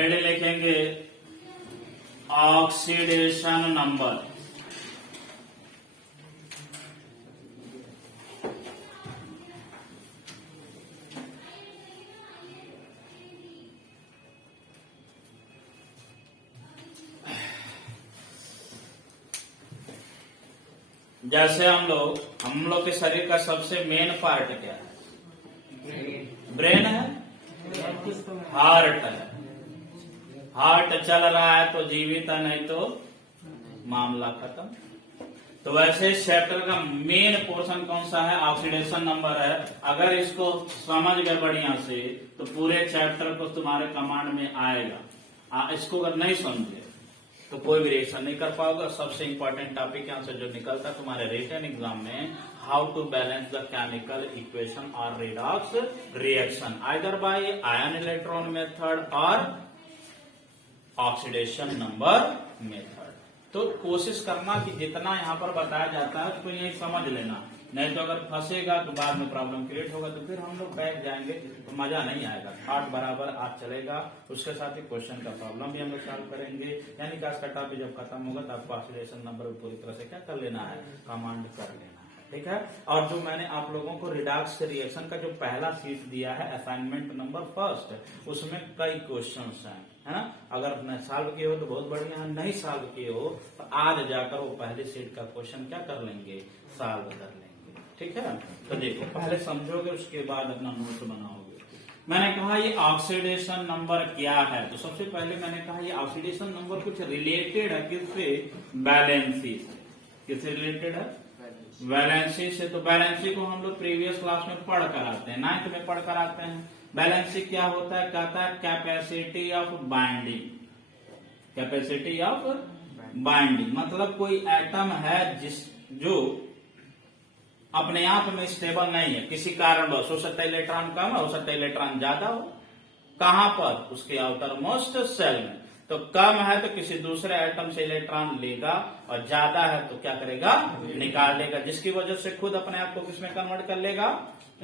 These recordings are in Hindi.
हेड लिखेंगे ऑक्सीडेशन नंबर। जैसे हम लोग के शरीर का सबसे मेन पार्ट क्या है? ब्रेन है, हार्ट है। हार्ट चल रहा है तो जीवित है, नहीं तो मामला खत्म। तो वैसे इस चैप्टर का मेन पोर्शन कौन सा है? ऑक्सीडेशन नंबर है। अगर इसको समझ गए बढ़िया से तो पूरे चैप्टर को तुम्हारे कमांड में आएगा। इसको अगर नहीं समझे तो कोई भी रिएक्शन नहीं कर पाओगे। सबसे इंपॉर्टेंट टॉपिक यहाँ से जो निकलता है तुम्हारे रिटन एग्जाम में, how to balance the chemical equation और redox reaction either by ion electron method और ऑक्सीडेशन नंबर मेथड। तो कोशिश करना कि जितना यहाँ पर बताया जाता है उसको यही समझ लेना, नहीं तो अगर फंसेगा तो बाद में प्रॉब्लम क्रिएट होगा, तो फिर हम लोग बैठ जाएंगे तो मजा नहीं आएगा। आठ बराबर आज चलेगा, उसके साथ ही क्वेश्चन का प्रॉब्लम भी हम लोग सॉल्व करेंगे। यानी कि आज का टॉपिक जब खत्म होगा तो आपको ऑक्सीडेशन नंबर पूरी तरह से क्या कर लेना है? कमांड कर लेना है, ठीक है। और जो मैंने आप लोगों को रिडॉक्स रिएक्शन का जो पहला सीट दिया है असाइनमेंट नंबर फर्स्ट, उसमें कई क्वेश्चन है ना। अगर सॉल्व किए हो तो बहुत बढ़िया है, नहीं सॉल्व किए हो तो आज जाकर वो पहले सीट का क्वेश्चन क्या कर लेंगे? सॉल्व कर लेंगे, ठीक है। तो देखो पहले समझोगे उसके बाद अपना नोट बनाओगे। मैंने कहा ये ऑक्सीडेशन नंबर क्या है, तो सबसे पहले मैंने कहा ये ऑक्सीडेशन नंबर कुछ रिलेटेड है किससे? बैलेंसी से। किससे रिलेटेड है? बैलेंसी से। तो बैलेंसी को हम लोग प्रीवियस क्लास में पढ़ कर आते हैं, 9th में पढ़ कर आते हैं। बैलेंसी क्या होता है? कहता है capacity of binding. Capacity of binding मतलब कोई एटम है जो अपने आप में स्टेबल नहीं है, किसी कारणवश। हो सकता है इलेक्ट्रॉन कम है, हो सकता है इलेक्ट्रॉन ज्यादा हो। कहां पर? उसके आउटर मोस्ट सेल में। तो कम है तो किसी दूसरे एटम से इलेक्ट्रॉन लेगा, और ज्यादा है तो क्या करेगा? निकाल देगा, जिसकी वजह से खुद अपने आप को किसमें कन्वर्ट कर लेगा?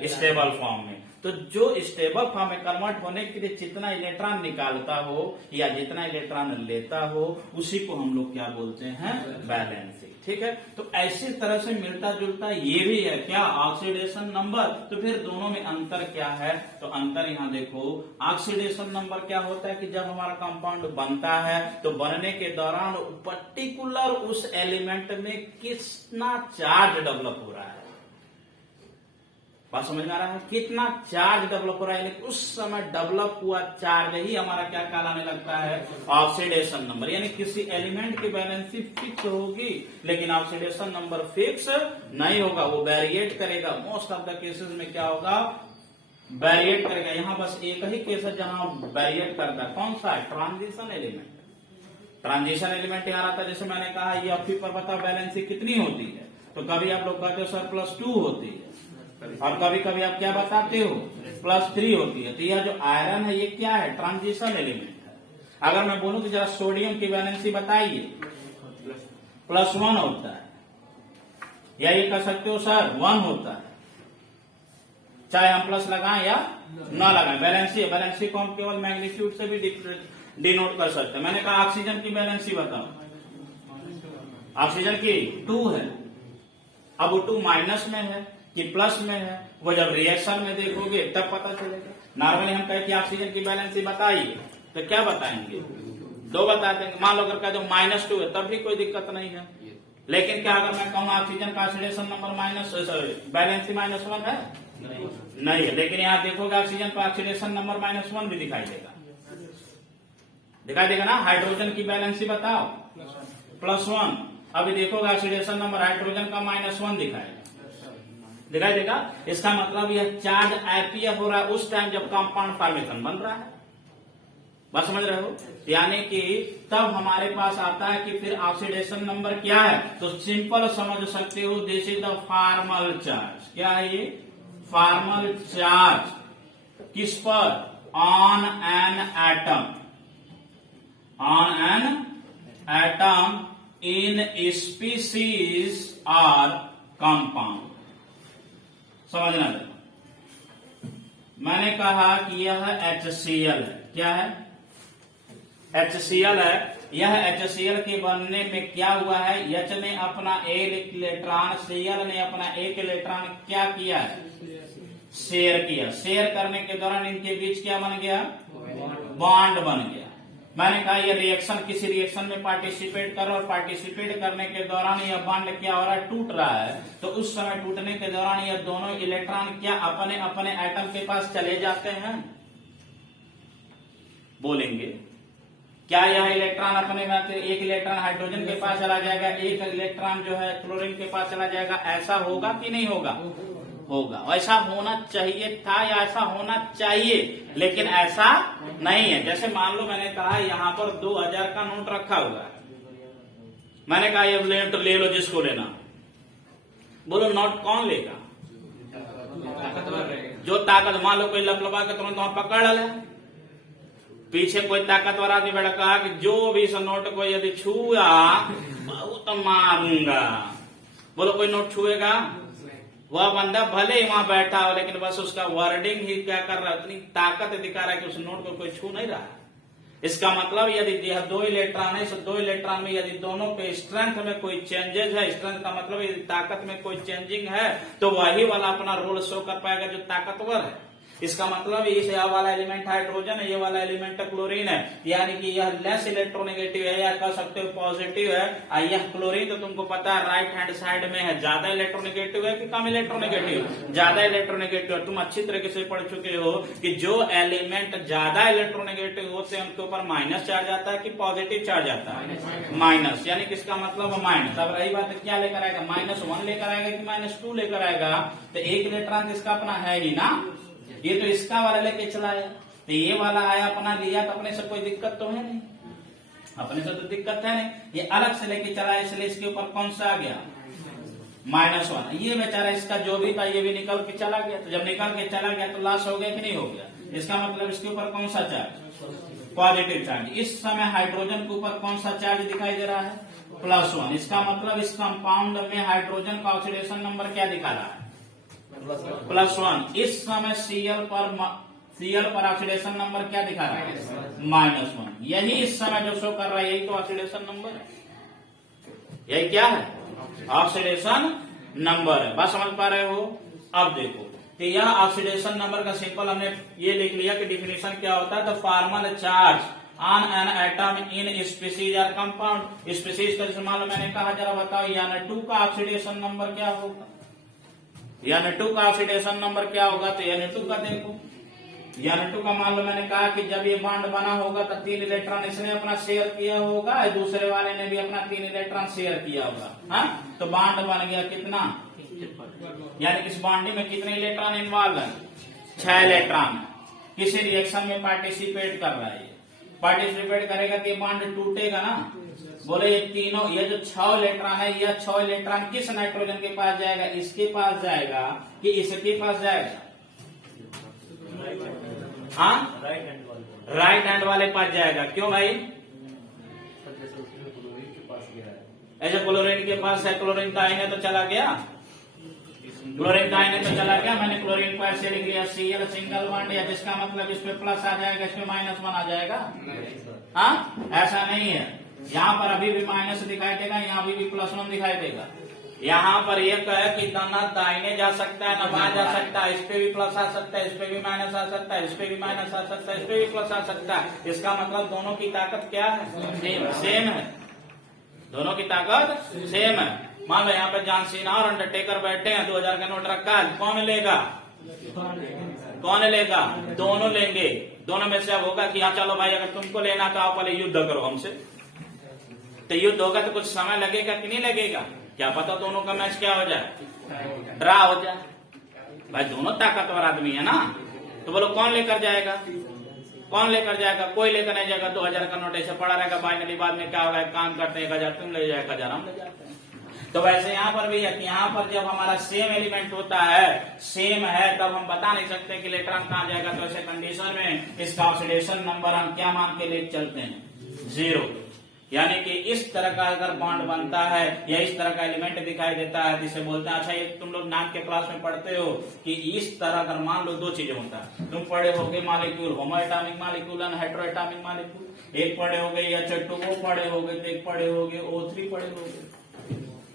स्टेबल फॉर्म में। तो जो स्टेबल फॉर्म में कन्वर्ट होने के लिए जितना इलेक्ट्रॉन निकालता हो या जितना इलेक्ट्रॉन लेता हो, उसी को हम लोग क्या बोलते हैं? बैलेंसिंग, ठीक है। तो ऐसी तरह से मिलता जुलता ये भी है क्या? Oxidation number. तो फिर दोनों में अंतर क्या है? तो अंतर यहाँ देखो, ऑक्सीडेशन नंबर क्या होता है कि जब हमारा कंपाउंड बनता है तो बनने के दौरान पर्टिकुलर उस एलिमेंट में कितना चार्ज डेवलप हो रहा है। बात समझ में आ रहा है? कितना चार्ज डेवलप हो रहा है, उस समय डेवलप हुआ चार्ज ही हमारा क्या कहलाने लगता है? Oxidation number. यानी किसी एलिमेंट की बैलेंसी फिक्स होगी लेकिन ऑक्सीडेशन नंबर फिक्स नहीं होगा, वो वेरिएट करेगा। मोस्ट ऑफ द केसेस में क्या होगा? वेरिएट करेगा। यहाँ बस एक ही केस है जहां वेरिएट करता है, कौन सा है? Transition element. ट्रांजिशन एलिमेंट यहाँ आता है। जैसे मैंने कहा ये अभी पर पता बैलेंसी कितनी होती है, तो कभी आप लोग कहते हो सर +2 होती है, और कभी कभी आप क्या बताते हो? +3 होती है। तो यह जो आयरन है ये क्या है? ट्रांजिशन एलिमेंट है। अगर मैं बोलूं कि जरा सोडियम की बैलेंसी बताइए, +1 होता है, या ये कह सकते हो सर 1 होता है, चाहे हम प्लस लगाएं या न लगाएं। बैलेंसी है, बैलेंसी को हम केवल मैग्नीट्यूड से भी डिनोट कर सकते हैं। मैंने कहा ऑक्सीजन की बैलेंसी बताओ, ऑक्सीजन की 2 है। अब वो 2 माइनस में है कि प्लस में है, वो जब रिएक्शन में देखोगे तब पता चलेगा। नॉर्मली हम कहें कि ऑक्सीजन की बैलेंसी बताइए तो क्या बताएंगे? 2 बता देंगे। मान लो अगर कह दो -2 है तब भी कोई दिक्कत नहीं है। लेकिन क्या अगर मैं कहूँ ऑक्सीजन का ऑक्सीडेशन नंबर बैलेंसी -1 है? नहीं है। लेकिन यहाँ देखोगे ऑक्सीजन का ऑक्सीडेशन नंबर -1 भी दिखाई देगा, दिखाई देगा ना। हाइड्रोजन की बैलेंसी बताओ, +1। अभी देखोगे ऑक्सीडेशन नंबर हाइड्रोजन का -1 दिखाएगा, दिखाई देगा। इसका मतलब यह चार्ज एपीएफ हो रहा है उस टाइम जब कंपाउंड फॉर्मेशन बन रहा है। बात समझ रहे हो? यानी कि तब हमारे पास आता है कि फिर ऑक्सीडेशन नंबर क्या है। तो सिंपल समझ सकते हो, this is the formal charge. क्या है ये? Formal charge. किस पर? On an atom, on an atom in species और कंपाउंड। समझना देखो, मैंने कहा कि यह HCl है। क्या है? HCl है, यह HCl के बनने में क्या हुआ है, H ने अपना एक इलेक्ट्रॉन, Cl ने अपना एक इलेक्ट्रॉन क्या किया है, शेयर किया। शेयर करने के दौरान इनके बीच क्या बन गया, बॉन्ड बन गया। मैंने कहा ये रिएक्शन किसी रिएक्शन में पार्टिसिपेट कर रहा है और पार्टिसिपेट करने के दौरान यह बॉन्ड क्या हो रहा है, टूट रहा है। तो उस समय टूटने के दौरान यह दोनों इलेक्ट्रॉन क्या अपने अपने एटम के पास चले जाते हैं, बोलेंगे क्या यह इलेक्ट्रॉन अपने में, एक इलेक्ट्रॉन हाइड्रोजन के पास चला जाएगा, एक इलेक्ट्रॉन जो है क्लोरीन के पास चला जाएगा, ऐसा होगा कि नहीं होगा, होगा। ऐसा होना चाहिए था या ऐसा होना चाहिए, लेकिन ऐसा नहीं है। जैसे मान लो मैंने कहा यहाँ पर 2000 का नोट रखा हुआ है, मैंने कहा ये नोट ले लो जिसको लेना, बोलो नोट कौन लेगा, जो ताकत, मान लो कोई लपलपा के तुरंत वहां पकड़ ले, पीछे कोई ताकतवर आदमी बैठा, कहा कि जो भी इस नोट को यदि छुआ बहुत मारूंगा, बोलो कोई नोट छुएगा, वह बंदा भले ही वहां बैठा हो लेकिन बस उसका वर्डिंग ही क्या कर रहा है, इतनी ताकत दिखा रहा है कि उस नोट को कोई छू नहीं रहा है। इसका मतलब यदि यह 2 इलेक्ट्रॉन है, इस 2 इलेक्ट्रॉन में यदि दोनों के स्ट्रेंथ में कोई चेंजेस है, स्ट्रेंथ का मतलब यदि ताकत में कोई चेंजिंग है, तो वही वाला अपना रोल शो कर पाएगा जो ताकतवर है। इसका मतलब इस यह वाला एलिमेंट हाइड्रोजन है, ये वाला एलिमेंट क्लोरीन है, यानी कि यह लेस इलेक्ट्रोनेगेटिव है या कह सकते हो पॉजिटिव है। यह क्लोरीन तो तुमको पता है राइट हैंड साइड में है, ज्यादा इलेक्ट्रोनेगेटिव है कि कम इलेक्ट्रोनेगेटिव, ज्यादा इलेक्ट्रोनेगेटिव। तुम अच्छी तरीके से पढ़ चुके हो कि जो एलिमेंट ज्यादा इलेक्ट्रोनेगेटिव होते हैं उनके ऊपर माइनस चार्ज आता है कि पॉजिटिव चार्ज आता है, माइनस, यानी कि इसका मतलब माइनस। अब रही बात क्या लेकर आएगा, -1 लेकर आएगा कि -2 लेकर आएगा, तो एक इलेक्ट्रॉन इसका अपना है ही ना, ये तो इसका वाला लेके चला आया, तो ये वाला आया अपना लिया, तो अपने से कोई दिक्कत तो है नहीं, अपने से तो दिक्कत है नहीं, ये अलग से लेके चला, इसलिए इसके ऊपर कौन सा आ गया, -1। ये बेचारा इसका जो भी था ये भी निकल के चला गया, तो जब निकल के चला गया तो लॉस हो गया कि नहीं हो गया। इसका मतलब इसके ऊपर कौन सा चार्ज, पॉजिटिव चार्ज। इस समय हाइड्रोजन के ऊपर कौन सा चार्ज दिखाई दे रहा है, +1। इसका मतलब इस कंपाउंड में हाइड्रोजन का ऑक्सीडेशन नंबर क्या दिखा रहा है, +1। इस समय Cl पर ऑक्सीडेशन नंबर क्या दिखा रहा है, -1। यही इस समय जो शो कर रहा है यही तो ऑक्सीडेशन नंबर है, यही क्या है, ऑक्सीडेशन नंबर है। बात समझ पा रहे हो। अब देखो कि यह ऑक्सीडेशन नंबर का सिंपल हमने ये लिख लिया कि डिफिनेशन क्या होता है, the formal charge on an atom in species और कंपाउंड। स्पीसीज का जैसे मान लो मैंने कहा, जरा बताओ N2 का ऑक्सीडेशन नंबर क्या होगा, N2 का ऑक्सीडेशन नंबर क्या होगा, तो N2 का देखो, N2 का मान लो मैंने कहा कि जब ये बॉन्ड बना होगा तो 3 इलेक्ट्रॉन इसने अपना शेयर किया होगा, दूसरे वाले ने भी अपना 3 इलेक्ट्रॉन शेयर किया होगा, हाँ, तो बॉन्ड बन गया कितना, यानी इस बॉन्डिंग में कितने इलेक्ट्रॉन इन्वॉल्व है, 6 इलेक्ट्रॉन। किसी रिएक्शन में पार्टिसिपेट कर रहा है, पार्टिसिपेट करेगा तो ये बॉन्ड टूटेगा ना। बोले ये तीनों, ये जो 6 इलेक्ट्रॉन है, यह 6 इलेक्ट्रॉन किस नाइट्रोजन के पास जाएगा, इसके पास जाएगा कि इसके पास जाएगा, हाँ, राइट हैंड वाले पास जाएगा। क्यों भाई, ऐसे क्लोरीन के पास है, क्लोरीन का आयन तो चला गया, क्लोरीन का आयन तो चला गया, मैंने क्लोरीन को ऐसे लिख लिया Cl सिंगल बॉन्ड, या जिसका मतलब इस पे प्लस आ जाएगा, इस पे -1 आ जाएगा, हाँ, ऐसा नहीं है। यहाँ पर अभी भी माइनस दिखाई देगा, यहाँ अभी भी +1 दिखाई देगा। यहाँ पर एक है कि न दाहिने जा सकता है न बाएं जा सकता है, इस पे भी प्लस आ सकता है, इस पे भी माइनस आ सकता है, इस पे भी माइनस आ सकता है, इस पे भी प्लस आ सकता है। इसका मतलब दोनों की ताकत क्या है, सेम है, दोनों की ताकत सेम है। मान लो यहाँ पे जॉन सीना और अंडरटेकर बैठे हैं, 2000 का नोट रखा है, कौन लेगा, कौन लेगा, दोनों लेंगे। दोनों में से अब होगा कि हाँ चलो भाई अगर तुमको लेना तो आप पहले युद्ध करो हमसे, तो युद्ध होगा तो कुछ समय लगेगा कि नहीं लगेगा, क्या पता दोनों का मैच क्या हो जाए, ड्रा हो जाए। भाई दोनों ताकतवर आदमी है ना, तो बोलो कौन लेकर जाएगा, कौन लेकर जाएगा, कोई लेकर नहीं जाएगा। 2000 का नोट ऐसे पड़ा रहेगा, फाइनली बाद में क्या होगा, काम करते हैं 1000 तुम ले जाएगा, 1000 हम ले जाते हैं। तो वैसे यहाँ पर भी है कि यहाँ पर जब हमारा सेम एलिमेंट होता है, सेम है, तब हम बता नहीं सकते कि इलेक्ट्रॉन कहाँ जाएगा। तो ऐसे कंडीशन में इसका ऑक्सीडेशन नंबर हम क्या मान के ले चलते हैं, 0। यानी कि इस तरह का अगर बॉन्ड बनता है या इस तरह का एलिमेंट दिखाई देता है जिसे बोलते हैं। अच्छा, ये तुम लोग नाम के क्लास में पढ़ते हो कि इस तरह अगर मान लो दो चीजें होता है, तुम पढ़े होगे molecule, homo atomic molecule and hetero atomic molecule. एक पढ़े होगे H2O पढ़े होगे, तो एक पढ़े होगे O3 पढ़े होगे,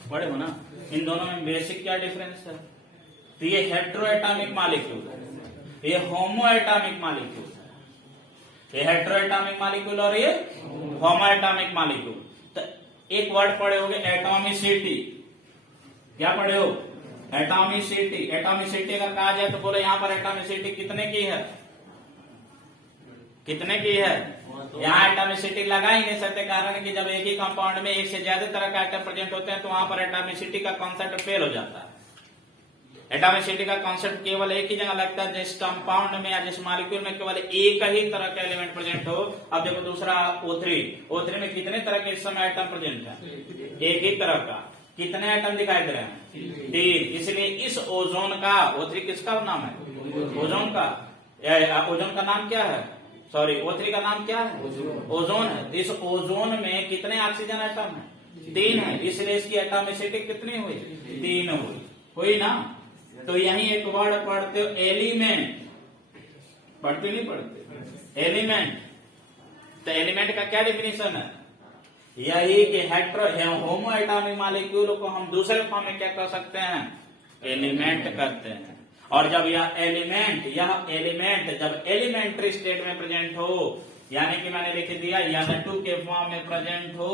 पढ़े हो ना। इन दोनों में बेसिक क्या डिफरेंस है? तो ये हेटेरो एटॉमिक मॉलिक्यूल है, ये होमो एटॉमिक मॉलिक्यूल है। ये हेटेरो एटॉमिक मॉलिक्यूल और ये होमो एटॉमिक मॉलिक्यूल। तो एक वर्ड पढ़े होगे एटॉमिसिटी। क्या पढ़े हो? एटॉमिसिटी। एटॉमिसिटी अगर कहा जाए तो बोले यहाँ पर एटॉमिसिटी कितने की है? कितने की है? यहाँ एटॉमिसिटी लगा ही नहीं सकते, कारण कि जब एक ही कंपाउंड में एक से ज्यादा तरह का एटम प्रेजेंट होते हैं तो वहां पर एटॉमिसिटी का कॉन्सेप्ट फेल हो जाता है। एटॉमिसिटी का कॉन्सेप्ट केवल एक ही जगह लगता है, जिस कंपाउंड में या जिस मॉलिक्यूल में केवल एक ही तरह का एलिमेंट प्रेजेंट हो। अब देखो दूसरा O3 में कितने तरह के इस समय आइटम प्रेजेंट है? एक ही तरह का। कितने आइटम दिखाई दे रहे हैं? 3। इसलिए इस ओजोन का, O3 किसका नाम है? ओजोन का। ओजोन का नाम क्या है? सॉरी, O3 का नाम क्या है? ओजोन है। इस ओजोन में कितने ऑक्सीजन आइटम है? 3 है। इसलिए इसकी एटॉमिसिटी कितनी हुई? 3 हुई ना। तो यही एक वर्ड पढ़ते हो एलिमेंट, पढ़ते नहीं पढ़ते? एलिमेंट। तो एलिमेंट का क्या डिफिनेशन है? यही कि हेटेरो होमो एटॉमिक मॉलिक्यूल को हम दूसरे फॉर्म में क्या कर सकते हैं? एलिमेंट करते हैं। और जब यह एलिमेंट जब एलिमेंट्री स्टेट में प्रेजेंट हो, यानी कि मैंने लिख दिया N2 के फॉर्म में प्रेजेंट हो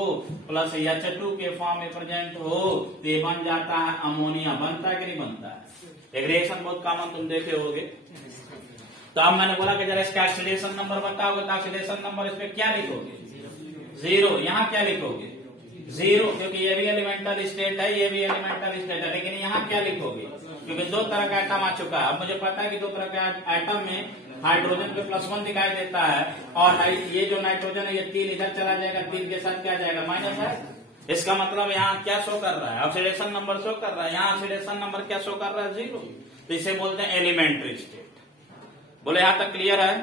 प्लस H2 के फॉर्म में प्रेजेंट हो, तो ये बन जाता है अमोनिया। बनता है कि नहीं बनता है? एक रिएक्शन बहुत कॉमन तुम देखे होगे। तो अब मैंने बोला कि जरा इसका ऑक्सीडेशन नंबर बताओगे, तो ऑक्सीडेशन नंबर इसमें क्या लिखोगे? 0। यहाँ क्या लिखोगे? 0, क्योंकि ये भी एलिमेंटल स्टेट है, ये भी एलिमेंटल स्टेट है। लेकिन यहाँ क्या लिखोगे? क्योंकि दो तरह का एटम आ चुका है। अब मुझे पता है कि दो तरह के एटम में हाइड्रोजन पे +1 दिखाई देता है, और ये जो नाइट्रोजन है ये 3 इधर चला जाएगा, 3 के साथ क्या जाएगा? माइनस है। इसका मतलब यहाँ क्या शो कर रहा है? ऑक्सीडेशन नंबर शो कर रहा है। यहाँ ऑक्सीडेशन नंबर क्या शो कर रहा है? 0। तो इसे बोलते हैं एलिमेंट्री स्टेट। बोले यहाँ तक क्लियर है?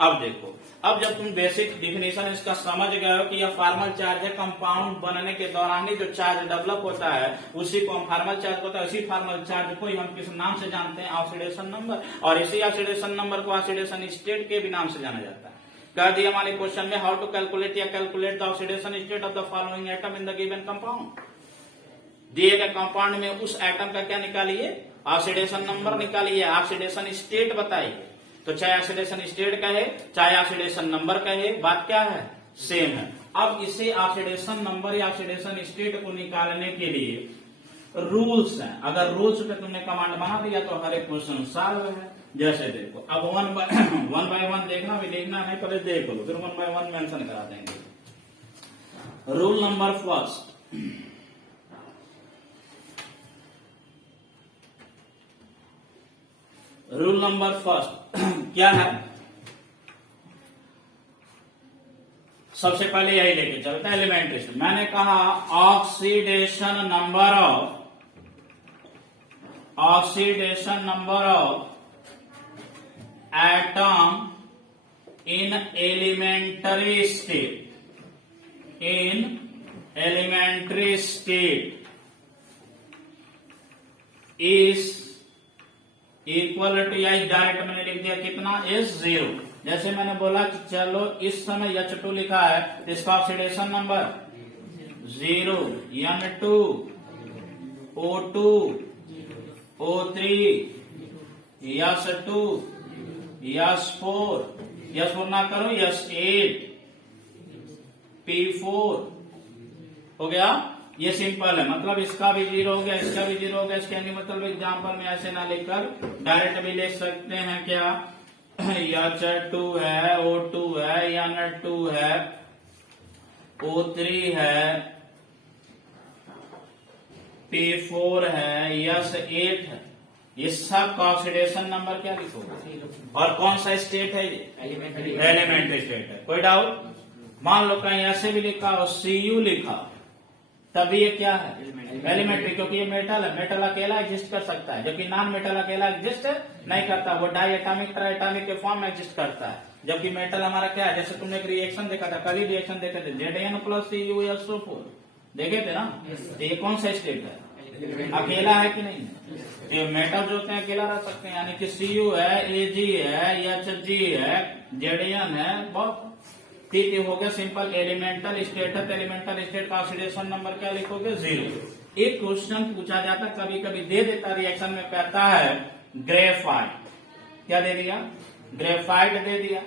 अब देखो, अब जब तुम बेसिक डिफिनेशन इसका समझ गए हो कि यह फॉर्मल चार्ज है, कंपाउंड बनने के दौरान ही जो चार्ज डेवलप होता है उसी को हम फॉर्मल चार्ज होता है। उसी फॉर्मल चार्ज को हम किस नाम से जानते हैं? Oxidation number. और इसी ऑक्सीडेशन नंबर को ऑक्सीडेशन स्टेट के भी नाम से जाना जाता है। कह दिया हमारे क्वेश्चन में, हाउ टू कैलकुलेट या calculate the oxidation state of the following atom in the given compound. दिए गए कंपाउंड में उस एटम का क्या निकालिए? ऑक्सीडेशन नंबर निकालिए, ऑक्सीडेशन स्टेट बताइए। तो चाहे ऑक्सीडेशन स्टेट कहे चाहे ऑक्सीडेशन नंबर कहे, बात क्या है? सेम है। अब इसे ऑक्सीडेशन नंबर या ऑक्सीडेशन स्टेट को निकालने के लिए रूल्स हैं। अगर रूल्स पे तुमने कमांड बना दिया तो हर एक क्वेश्चन सॉल्व है। जैसे देखो, अब वन बाय वन देखना भी, देखना नहीं पहले देख लो, फिर 1 by 1 मेंशन करा देंगे। Rule number first, rule number first क्या है? सबसे पहले यही लेके चलते हैं एलिमेंट्री स्टेट। मैंने कहा oxidation number of atom in elementary state is equal to, या डायरेक्ट मैंने लिख दिया कितना? इज 0। जैसे मैंने बोला कि चलो इस समय H2 लिखा है, इसका oxidation number 0, N2, O2, O3, S2, S4 ना करो, S8, P4 हो गया। ये सिंपल है, मतलब इसका भी 0 हो गया, इसका भी 0 हो गया। इसके मतलब एग्जाम्पल में ऐसे ना लिखकर डायरेक्ट भी लिख सकते हैं क्या? H2 है, O2 है, N2 है, O3 है, P4 है, S8 है। ये सब का ऑक्सीडेशन नंबर क्या लिखोगे? और कौन सा स्टेट है ये? एलिमेंट्री स्टेट है। कोई डाउट? मान लो कहीं ऐसे भी लिखा हो, Cu लिखा, तभी ये क्या है? एलिमेंट्री, क्योंकि ये मेटल है। मेटल अकेला एग्जिस्ट कर सकता है, जबकि नॉन मेटल अकेला एग्जिस्ट नहीं करता। वो डाई एटॉमिक ट्राई एटॉमिक के फॉर्म में एग्जिस्ट करता है। जबकि मेटल हमारा क्या है, जैसे तुमने एक रिएक्शन देखा था, कल ही रिएक्शन देखे थे, Zn प्लस CuSO4 देखे थे ना। तो ये कौन सा स्टेट है, अकेला है कि नहीं है। तो मेटल जो होते हैं अकेला रह सकते हैं, यानी कि Cu है, Ag है, Hg है, Zn है, बहुत ठीक है, हो गया सिंपल। एलिमेंटल स्टेट है, एलिमेंटल स्टेट का ऑक्सीडेशन नंबर क्या लिखोगे, 0। एक क्वेश्चन पूछा जाता कभी कभी दे देता रिएक्शन में, कहता है ग्रेफाइट, क्या दे दिया, ग्रेफाइट दे दिया,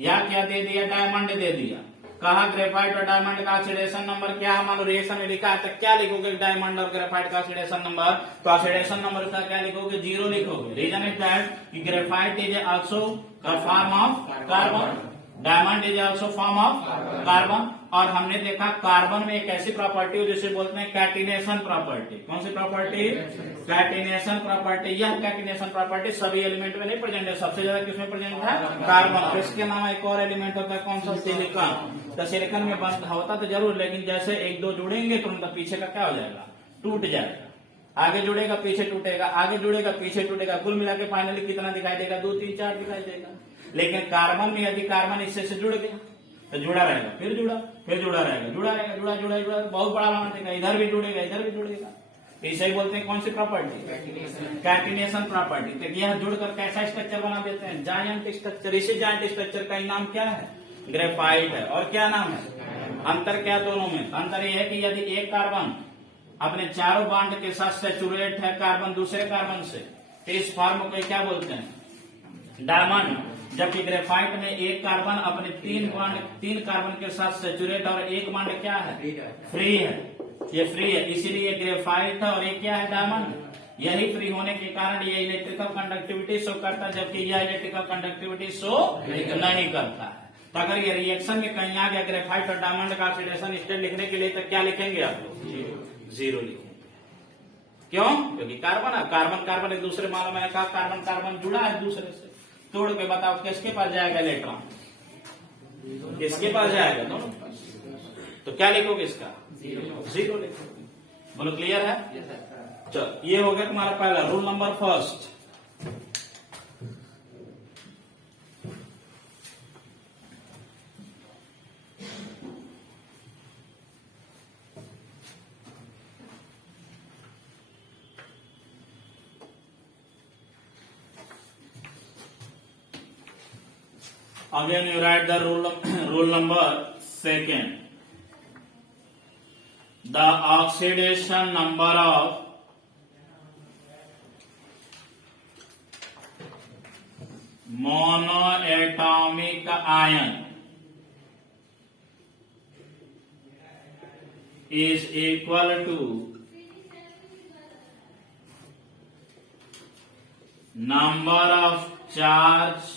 या क्या दे दिया, डायमंड दे दिया। कहा ग्रेफाइट और डायमंड का ऑक्सीडेशन नंबर क्या है, मान लो रिएक्शन में लिखा है, तो क्या लिखोगे, डायमंड और ग्रेफाइट का ऑक्सीडेशन नंबर, तो ऑक्सीडेशन नंबर का क्या लिखोगे, 0 लिखोगे। रीजन इज दैट कि graphite is also a form of carbon, diamond is also form of carbon. और हमने देखा कार्बन में एक ऐसी प्रॉपर्टी हो जिसे बोलते हैं कैटिनेशन प्रॉपर्टी। कौन सी प्रॉपर्टी, कैटिनेशन प्रॉपर्टी। यह कैटिनेशन प्रॉपर्टी सभी एलिमेंट में नहीं प्रेजेंट है, सबसे ज्यादा किसमें प्रेजेंट है, कार्बन। और इसके अलावा एक और एलिमेंट होता है, कौन सा, सिलिकॉन। तो सिलिकॉन में बंद होता तो जरूर, लेकिन जैसे एक दो जुड़ेंगे तो उनका पीछे का क्या हो जाएगा, टूट जाएगा। आगे जुड़ेगा पीछे टूटेगा, आगे जुड़ेगा पीछे टूटेगा, कुल मिला के फाइनली कितना दिखाई देगा, 2 3 4 दिखाई देगा। लेकिन कार्बन में यदि कार्बन इससे से जुड़ गया तो जुड़ा रहेगा, फिर जुड़ा, फिर जुड़ा रहेगा, जुड़ा रहेगा, जुड़ा जुड़ा जुड़ा, बहुत बड़ा बना देगा, इधर भी जुड़ेगा, इधर भी जुड़ेगा। इसे ही बोलते हैं कौन सी प्रॉपर्टी, कैटिनेशन प्रॉपर्टी। तो यह जुड़कर कैसा स्ट्रक्चर बना देते हैं, जायंट स्ट्रक्चर। इसी जायंट स्ट्रक्चर का नाम क्या है, ग्रेफाइट है। और क्या नाम है, अंतर क्या दोनों में, अंतर यह है कि यदि एक कार्बन अपने चारों बॉन्ड के साथ सैचुरेट है कार्बन दूसरे कार्बन से, तो इस फॉर्म को क्या बोलते हैं, डायमंड। जबकि ग्रेफाइट में एक कार्बन अपने 3 कार्बन के साथ सैचुरेट और एक बॉन्ड क्या है, फ्री है, ये फ्री है, इसीलिए ग्रेफाइट है। और ये क्या है, डायमंड। यही फ्री होने के कारण ये इलेक्ट्रिकल कंडक्टिविटी शो करता है, जबकि यह इलेक्ट्रिकल कंडक्टिविटी शो नहीं करता है। तो अगर ये रिएक्शन में कहीं आ गया ग्रेफाइट और डायमंड का ऑक्सीडेशन स्टेट लिखने के लिए, तो क्या लिखेंगे आप, 0 लिखेंगे। क्यों, क्योंकि कार्बन है, कार्बन कार्बन एक दूसरे, मालूम मैंने कहा कार्बन कार्बन जुड़ा है दूसरे से। तोड़ के बताओ किसके पास जाएगा इलेक्ट्रॉन, किसके पास जाएगा, दोनों पास। तो क्या लिखोगे इसका, 0 लिखोगे। बोलो क्लियर है। चलो ये हो गया तुम्हारा पहला rule number first. Again you write the rule number second. The oxidation number of monoatomic ion is equal to number of charge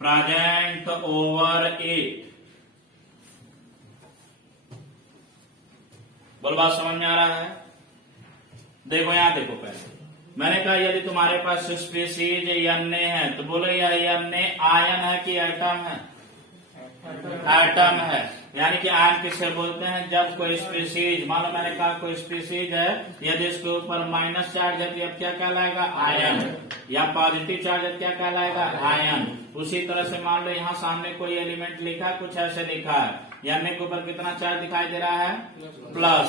present over it। बोल बात समझ में आ रहा है। देखो यहां देखो, पहले मैंने कहा यदि तुम्हारे पास स्पीसीज N है तो बोलो यह N आयन है कि एटम है, एटम है। यानी कि आयन किसे बोलते हैं, जब कोई स्पीसीज, मान लो मैंने कहा कोई स्पीसीज है, यदि इसके ऊपर माइनस चार्ज है तो अब क्या कहलाएगा, आयन, या पॉजिटिव चार्ज है क्या कहलाएगा, आयन। उसी तरह से मान लो यहाँ सामने कोई एलिमेंट लिखा, कुछ ऐसे लिखा है, यानी के ऊपर कितना चार्ज दिखाई दे रहा है, प्लस,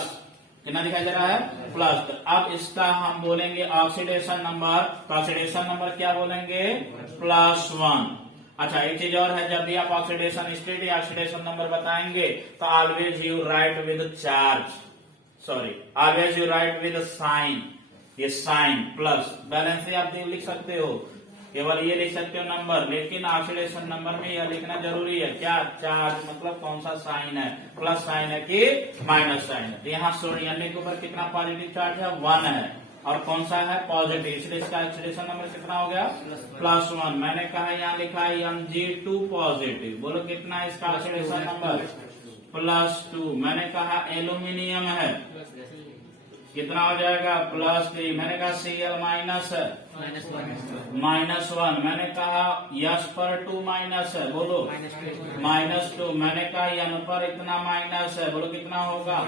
कितना दिखाई दे रहा है, प्लस। तो अब इसका हम बोलेंगे ऑक्सीडेशन नंबर, तो ऑक्सीडेशन नंबर क्या बोलेंगे, +1। अच्छा एक चीज और है, जब भी आप ऑक्सीडेशन स्टेट या ऑक्सीडेशन नंबर बताएंगे तो always you write with charge, sorry always you write with sign, ये साइन प्लस, बैलेंस से आप लिख सकते हो, केवल ये लिख सकते हो नंबर, लेकिन ऑक्सीडेशन नंबर में यह लिखना जरूरी है, क्या, चार्ज मतलब कौन सा साइन है, प्लस साइन है कि माइनस साइन है। तो यहाँ सोडियम के ऊपर कितना पॉजिटिव चार्ज है, 1 है, और कौन सा है, पॉजिटिव, इसलिए इसका ऑक्सीडेशन नंबर कितना हो गया, +1। मैंने कहा यहाँ लिखा है Mg2 पॉजिटिव, बोलो कितना है इसका ऑक्सीडेशन नंबर, +2। मैंने कहा एल्यूमिनियम है, कितना हो जाएगा, +3। मैंने कहा Cl माइनस है, -1। मैंने कहा यश पर 2 माइनस है, बोलो -2। मैंने कहा यन पर इतना माइनस है, बोलो कितना होगा,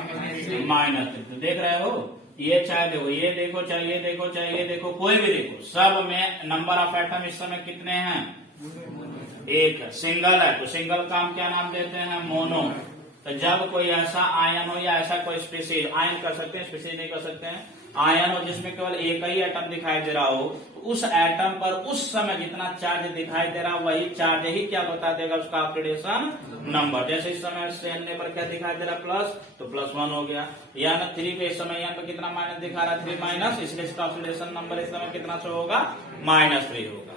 -3। तो देख रहे हो ये चाहे देखो, ये देखो, चाहे ये देखो, चाहे ये देखो, कोई भी देखो, सब में नंबर ऑफ एटम इस समय कितने हैं? एक। सिंगल है तो सिंगल का हम क्या नाम देते हैं? मोनो। तो जब कोई ऐसा आयन हो या ऐसा कोई स्पीसीज, आयन कर सकते हैं, स्पीसीज नहीं कर सकते हैं, आयन हो जिसमें केवल एक ही एटम दिखाई दे रहा हो, तो उस एटम पर उस समय जितना चार्ज दिखाई दे रहा वही चार्ज ही क्या बता देगा? उसका ऑक्सीडेशन नंबर। जैसे इस समय CN पर क्या दिखाई दे रहा? प्लस, तो +1 हो गया। या 3 पे इस समय यहाँ पे कितना माइनस दिखा रहा है? 3 माइनस, इसलिए इसका ऑक्सीडेशन नंबर इस समय कितना शो होगा? -3 होगा।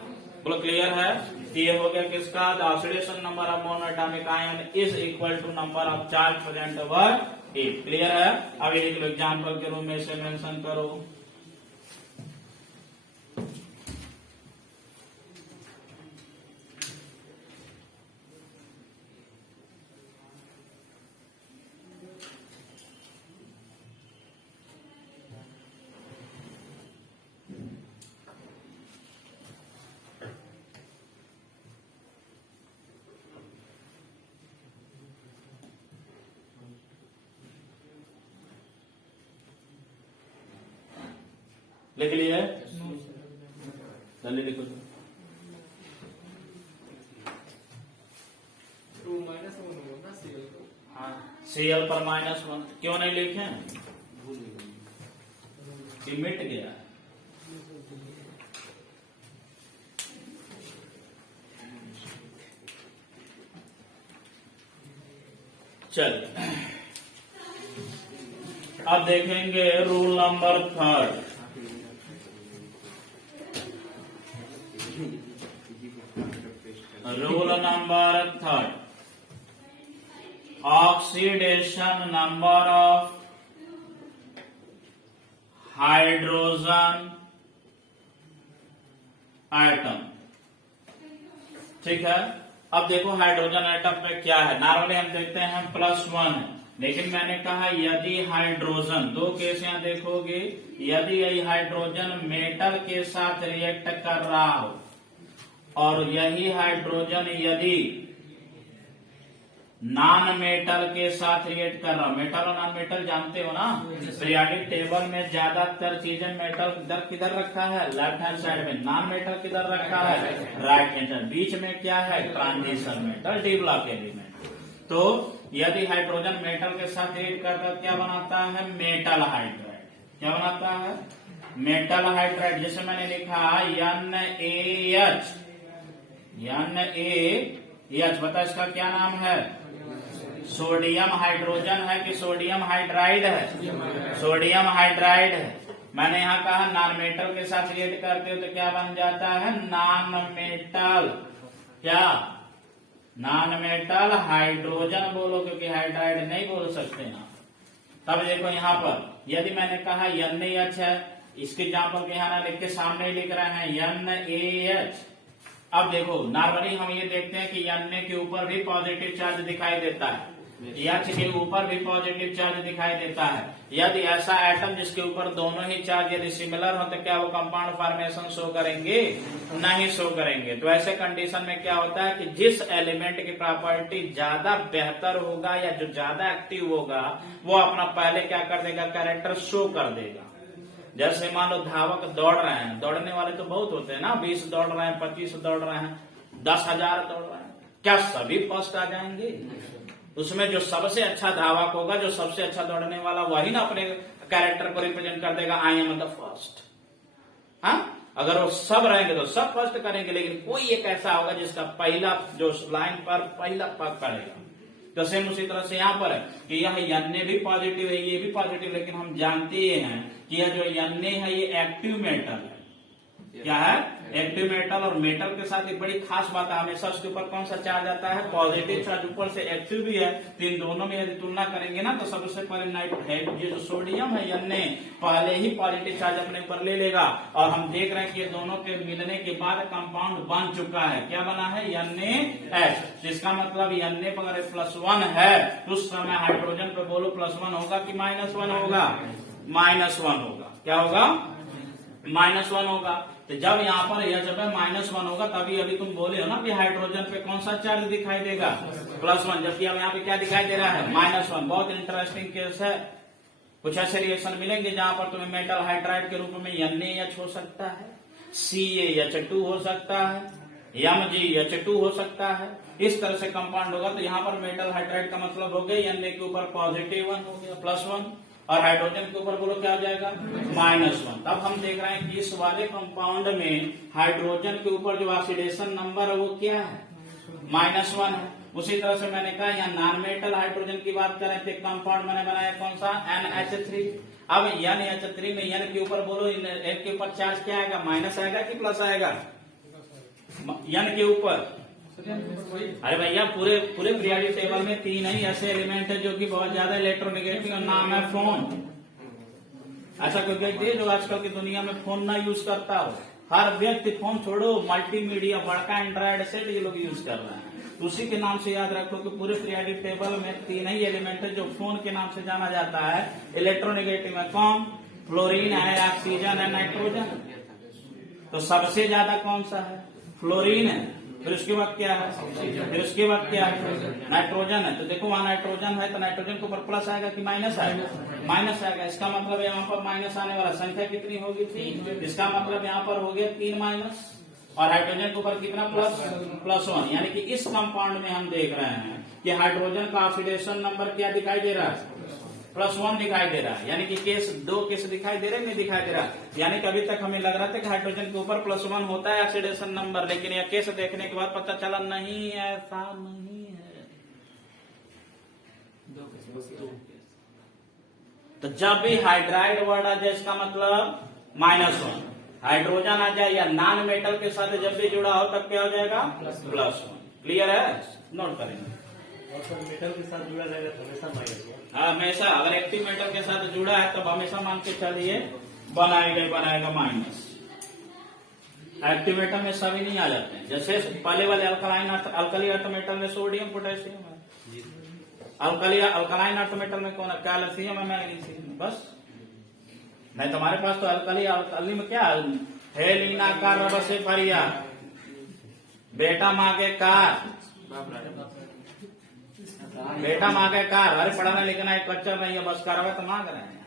बोलो क्लियर है? ये हो गया किसका? The oxidation number of monoatomic ion is equal to number of charge present over एक। क्लियर है? अब ये लिख लो, एग्जाम्पल के रूप में इसे मेंशन करो। लिख लिए? जल्दी लिखो। 2 -1 होगा Cl को। हाँ, Cl पर -1 क्यों नहीं लिखे? ये मिट गया। चलिए अब देखेंगे rule number 3। Rule number 3, oxidation number of hydrogen atom. ठीक है, अब देखो हाइड्रोजन एटम पे क्या है। नॉर्मली हम देखते हैं +1 है, लेकिन मैंने कहा यदि हाइड्रोजन, दो केस यहां देखोगे, यदि यही हाइड्रोजन मेटल के साथ रिएक्ट कर रहा हो और यही हाइड्रोजन यदि नॉन मेटल के साथ रिएक्ट कर रहा हो, मेटल और नॉन मेटल जानते हो ना, पीरियोडिक टेबल में ज्यादातर चीजें मेटल किधर रखा है? लेफ्ट हैंड साइड में। नॉन मेटल किधर रखा है? Right hand side. बीच में क्या है? Transition metal, D block element. तो यदि हाइड्रोजन मेटल के साथ रिएक्ट करता है क्या बनाता है? Metal hydride. क्या बनाता है? Metal hydride. जैसे मैंने लिखा NaH, बता इसका क्या नाम है? सोडियम हाइड्रोजन है कि सोडियम हाइड्राइड है? सोडियम हाइड्राइड है। मैंने यहाँ कहा नॉन मेटल के साथ रिएक्ट करते हो तो क्या बन जाता है? Non metal. क्या? नॉन मेटल हाइड्रोजन बोलो, क्योंकि हाइड्राइड नहीं बोल सकते ना। तब देखो यहाँ पर यदि मैंने कहा NaH है, इसके एग्जाम्पल के यहाँ ना लिख के सामने लिख रहे हैं NaH। अब देखो नॉर्मली हम ये देखते हैं कि Na के ऊपर भी पॉजिटिव चार्ज दिखाई देता है, H के ऊपर भी पॉजिटिव चार्ज दिखाई देता है। यदि ऐसा एटम जिसके ऊपर दोनों ही चार्ज यदि सिमिलर हो तो क्या वो कंपाउंड फॉर्मेशन शो करेंगे? नहीं शो करेंगे। तो ऐसे कंडीशन में क्या होता है कि जिस एलिमेंट की प्रॉपर्टी ज्यादा बेहतर होगा या जो ज्यादा एक्टिव होगा वो अपना पहले क्या कर देगा? कैरेक्टर शो कर देगा। जैसे मान लो धावक दौड़ रहे हैं, दौड़ने वाले तो बहुत होते हैं ना, 20 दौड़ रहे हैं, 25 दौड़ रहे हैं, 10,000 दौड़ रहे हैं, क्या सभी फर्स्ट आ जाएंगे? उसमें जो सबसे अच्छा धावक होगा, जो सबसे अच्छा दौड़ने वाला, वही ना अपने कैरेक्टर को रिप्रेजेंट कर देगा, आई एम द फर्स्ट। हाँ, अगर वो सब रहेंगे तो सब फर्स्ट करेंगे, लेकिन कोई एक ऐसा होगा जिसका पहला जो लाइन पर पहला पग करेगा। तो सेम उसी तरह से यहाँ पर है कि यह Na भी पॉजिटिव है, ये भी पॉजिटिव, लेकिन हम जानते हैं कि यह जो Na है ये एक्टिव मेटल है। क्या है? Active metal. और मेटल के साथ एक बड़ी खास बात है, हमेशा उसके ऊपर कौन सा चार्ज आता है? Positive charge. ऊपर से एक्टिव भी है, तो इन दोनों में यदि तुलना करेंगे ना तो सबसे पहले ये जो सोडियम है Na पहले ही पॉजिटिव चार्ज अपने ऊपर ले लेगा। और हम देख रहे हैं कि ये दोनों के मिलने के बाद कंपाउंड बन चुका है। क्या बना है? NaH। इसका मतलब Na पर अगर +1 है तो उस समय हाइड्रोजन पे बोलो +1 होगा कि -1 होगा? -1 होगा। क्या होगा? -1 होगा। तो जब यहाँ पर यह जब -1 होगा तभी अभी तुम बोले हो ना कि हाइड्रोजन पे कौन सा चार्ज दिखाई देगा? +1, जबकि अब यहाँ पे क्या दिखाई दे रहा है? -1। बहुत इंटरेस्टिंग केस है। कुछ ऐसे रिएक्शन मिलेंगे जहां पर तुम्हें मेटल हाइड्राइड के रूप में NaH हो सकता है, CaH2 हो सकता है, MgH2 हो सकता है। इस तरह से कंपाउंड होगा। तो यहाँ पर मेटल हाइड्राइड का मतलब हो गया Na के ऊपर +1 हो गया, +1, और हाइड्रोजन के ऊपर बोलो क्या हो जाएगा, -1। तब हम देख रहे हैं कि इस वाले कंपाउंड में हाइड्रोजन के ऊपर जो ऑक्सीडेशन नंबर है वो क्या है, -1 है। उसी तरह से मैंने कहा यहाँ नॉन मेटल हाइड्रोजन की बात करें तो कंपाउंड मैंने बनाया कौन सा, NH3। अब NH3 में N के ऊपर बोलो, N के ऊपर चार्ज क्या आएगा, माइनस आएगा कि प्लस आएगा, N के ऊपर। अरे भैया पूरे पीरियोडिक टेबल में 3 ही ऐसे एलिमेंट है जो कि बहुत ज्यादा इलेक्ट्रोनेगेटिव, और नाम है फोन। ऐसा कोई व्यक्ति है जो आजकल की दुनिया में फोन ना यूज करता हो? हर व्यक्ति, फोन छोड़ो, मल्टीमीडिया, बड़का एंड्रॉइड सेट ये लोग यूज कर रहे हैं। उसी के नाम से याद रखो कि पूरे पीरियोडिक टेबल में 3 ही एलिमेंट है जो फोन के नाम से जाना जाता है। इलेक्ट्रोनेगेटिव में कौन, फ्लोरीन है, ऑक्सीजन है, नाइट्रोजन। तो सबसे ज्यादा कौन सा है, फ्लोरीन है। फिर उसके बाद क्या है, फिर उसके बाद क्या है, नाइट्रोजन है। तो देखो वहां नाइट्रोजन है तो नाइट्रोजन के ऊपर प्लस आएगा कि माइनस आएगा, माइनस आएगा। इसका मतलब यहाँ पर माइनस आने वाला संख्या कितनी होगी, 3। इसका मतलब यहाँ पर हो गया 3 माइनस, और हाइड्रोजन के ऊपर कितना, +1। यानी कि इस कंपाउंड में हम देख रहे हैं कि हाइड्रोजन का ऑक्सीडेशन नंबर क्या दिखाई दे रहा है, +1 दिखाई दे रहा है। यानी कि केस 2 केस दिखाई दे रहे, नहीं दिखाई दे रहा। यानी कि अभी तक हमें लग रहा था कि हाइड्रोजन के ऊपर +1 होता है ऑक्सीडेशन नंबर, लेकिन यह केस देखने के बाद पता चला नहीं, ऐसा नहीं है। तो जब भी हाइड्राइड वर्ड आ जाए इसका मतलब -1, हाइड्रोजन आ जाए या नॉन मेटल के साथ जब भी जुड़ा हो तब क्या हो जाएगा, +1। क्लियर है, नोट करेंगे। और सर मेटल के साथ जुड़ा रहेगा तो हमेशा -1। हमेशा अगर एक्टिव मेटल के साथ जुड़ा है तब हमेशा मान के चलिए बनाएगा माइनस। एक्टिव मेटल में सभी नहीं आ जाते हैं। जैसे पहले वाले अल्कली अर्थ मेटल में सोडियम पोटेशियम है, अल्कलाइन अर्थ मेटल में कौन है, कैल्शियम है, मैग्नीशियम, बस। नहीं तुम्हारे पास तो अल्कली में क्या है, लीनाकार रबर से भरिया, बेटा माँ के कार, बेटा माँ के कार। अरे पढ़ाना लिखना एक कच्चा नहीं है, बस कारवा तो मांग रहे हैं।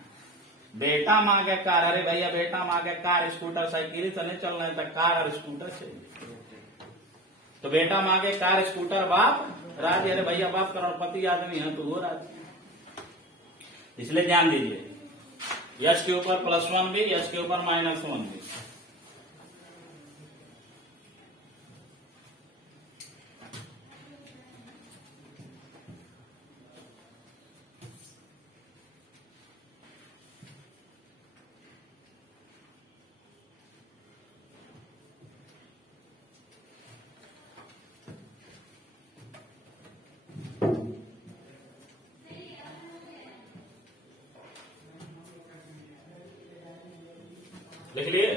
बेटा माँ के कार, अरे भैया बेटा माँ के कार, स्कूटर साइकिल से नहीं चल रहे तो कार और स्कूटर से। तो बेटा माँ के कार, स्कूटर, बाप राज। अरे भैया बाप करोड़पति आदमी है तो वो राज। इसलिए ध्यान दीजिए, यश के ऊपर +1 भी, यश के ऊपर -1 भी। लिख लिए?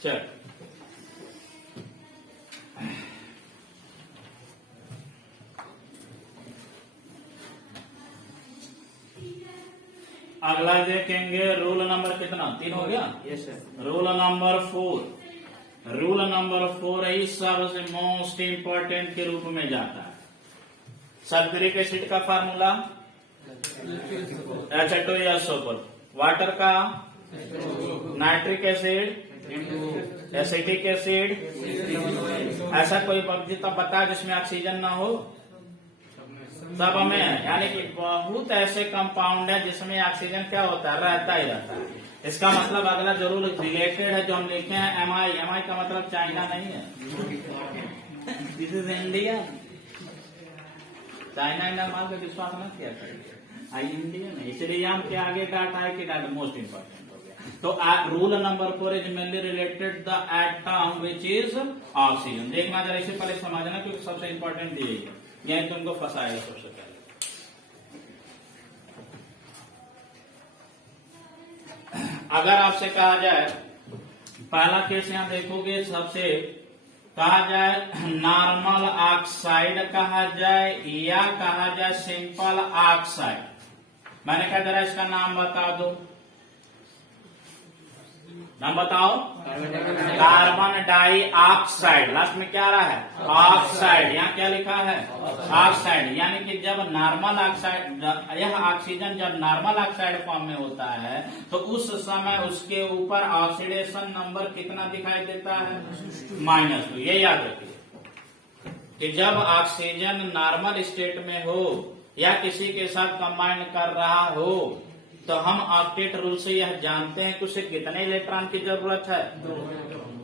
चल अगला देखेंगे रूल नंबर कितना, 3 हो गया। Yes sir. Rule number 4, rule number 4 ही सबसे मोस्ट इंपॉर्टेंट के रूप में जाता है। सल्फ्यूरिक एसिड का फार्मूला H2SO4, वाटर का नाइट्रिक एसिड, एसिटिक एसिड। ऐसा कोई पद्धति बता जिसमें ऑक्सीजन ना हो, सब में है। यानी कि बहुत ऐसे कंपाउंड है जिसमें ऑक्सीजन क्या होता है, रहता ही रहता है। इसका मतलब अगला जरूर रिलेटेड है जो हम लिखे हैं MI का मतलब चाइना नहीं है, this is India. China India मान के विश्वास न किया करिए, आई इंडिया नहीं। इसलिए हम के आगे डाटा है कि डाटा मोस्ट इंपॉर्टेंट हो गया। तो rule number 4 is mainly related the atom which is oxygen. देखना जरा, इससे पहले समझना क्योंकि सबसे इंपॉर्टेंट यही है, यही तुमको फंसाएगा सबसे पहले। अगर आपसे कहा जाए, पहला केस यहां देखोगे, सबसे कहा जाए नॉर्मल ऑक्साइड कहा जाए या कहा जाए सिंपल ऑक्साइड। मैंने कहा जरा इसका नाम बता दो, नाम बताओ। कार्बन डाइऑक्साइड, लास्ट में क्या रहा है ऑक्साइड, यहाँ क्या लिखा है ऑक्साइड। यानी कि जब नॉर्मल ऑक्साइड, यह ऑक्सीजन जब नॉर्मल ऑक्साइड फॉर्म में होता है तो उस समय उसके ऊपर ऑक्सीडेशन नंबर कितना दिखाई देता है, -2। ये याद रखिए कि जब ऑक्सीजन नॉर्मल स्टेट में हो या किसी के साथ कंबाइन कर रहा हो तो हम ऑक्टेट रूल से यह जानते हैं कि उसे कितने इलेक्ट्रॉन की जरूरत है,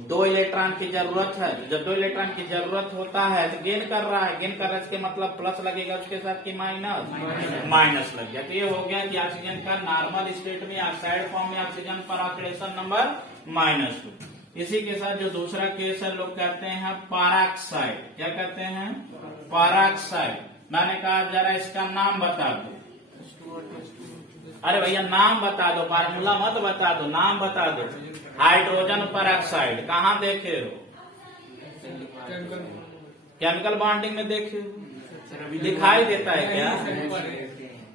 2 इलेक्ट्रॉन की जरूरत है। जब 2 इलेक्ट्रॉन की जरूरत होता है तो गेन कर रहा है, गेन कर रहा है इसके मतलब प्लस लगेगा उसके साथ कि माइनस लग गया। तो ये हो गया कि ऑक्सीजन का नॉर्मल स्टेट में ऑक्साइड फॉर्म में ऑक्सीजन पर ऑक्सीडेशन नंबर -2। इसी के साथ जो दूसरा केस है लोग कहते हैं पैराक्साइड। क्या कहते हैं पैराक्साइड। मैंने कहा जरा इसका नाम बता दो। अरे भैया नाम बता दो, फार्मूला मत बता दो, नाम बता दो। हाइड्रोजन परऑक्साइड कहाँ देखे हो, केमिकल बॉन्डिंग में देखे हो, दिखाई देता है क्या?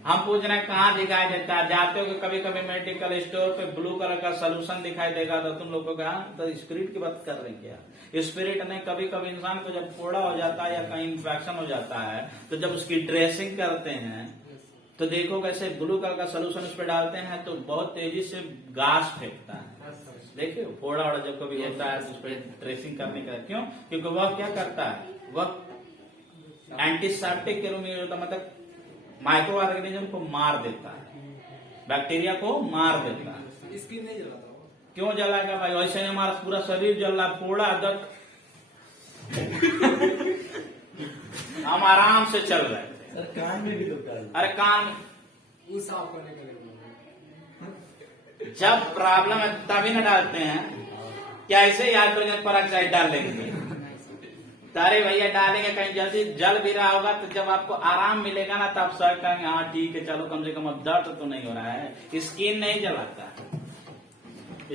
हम पूछ रहे हैं कहाँ दिखाई देता है। जाते हो कि कभी कभी मेडिकल स्टोर पे ब्लू कलर का सोल्यूशन दिखाई देगा तो तुम लोगों का तो स्पिरिट की बात कर रहे हैं क्या? स्पिरिट नहीं, कभी कभी इंसान को जब फोड़ा हो जाता है या कहीं इन्फेक्शन हो जाता है तो जब उसकी ड्रेसिंग करते हैं तो देखो कैसे ब्लू कलर का सोल्यूशन उस पर डालते हैं तो बहुत तेजी से गैस फेंकता है। देखिए फोड़ा वोड़ा जब कभी होता है उस पर ड्रेसिंग करने का, क्यों? क्योंकि वह क्या करता है, वह एंटीसेप्टिक के रूप में होता, मतलब माइक्रो ऑर्गेनिज्म को मार देता है, बैक्टीरिया को मार देता है। स्किन नहीं जलाता, क्यों जलाएगा भाई? वैसे ही हमारा पूरा शरीर जल रहा, फोड़ा दर्द हम आराम से चल रहे थे। सर कान में भी लोग डालते। अरे कान वो साफ करने के लिए जब प्रॉब्लम है तभी न डालते हैं क्या? ऐसे हाइड्रोजन परऑक्साइड डाल लेंगे? तारे भैया डालेंगे, कहीं जल्दी जल भी रहा होगा तो जब आपको आराम मिलेगा ना तब सर कहेंगे हाँ ठीक है चलो कम से कम अब दर्द तो नहीं हो रहा है। स्किन नहीं जलाता,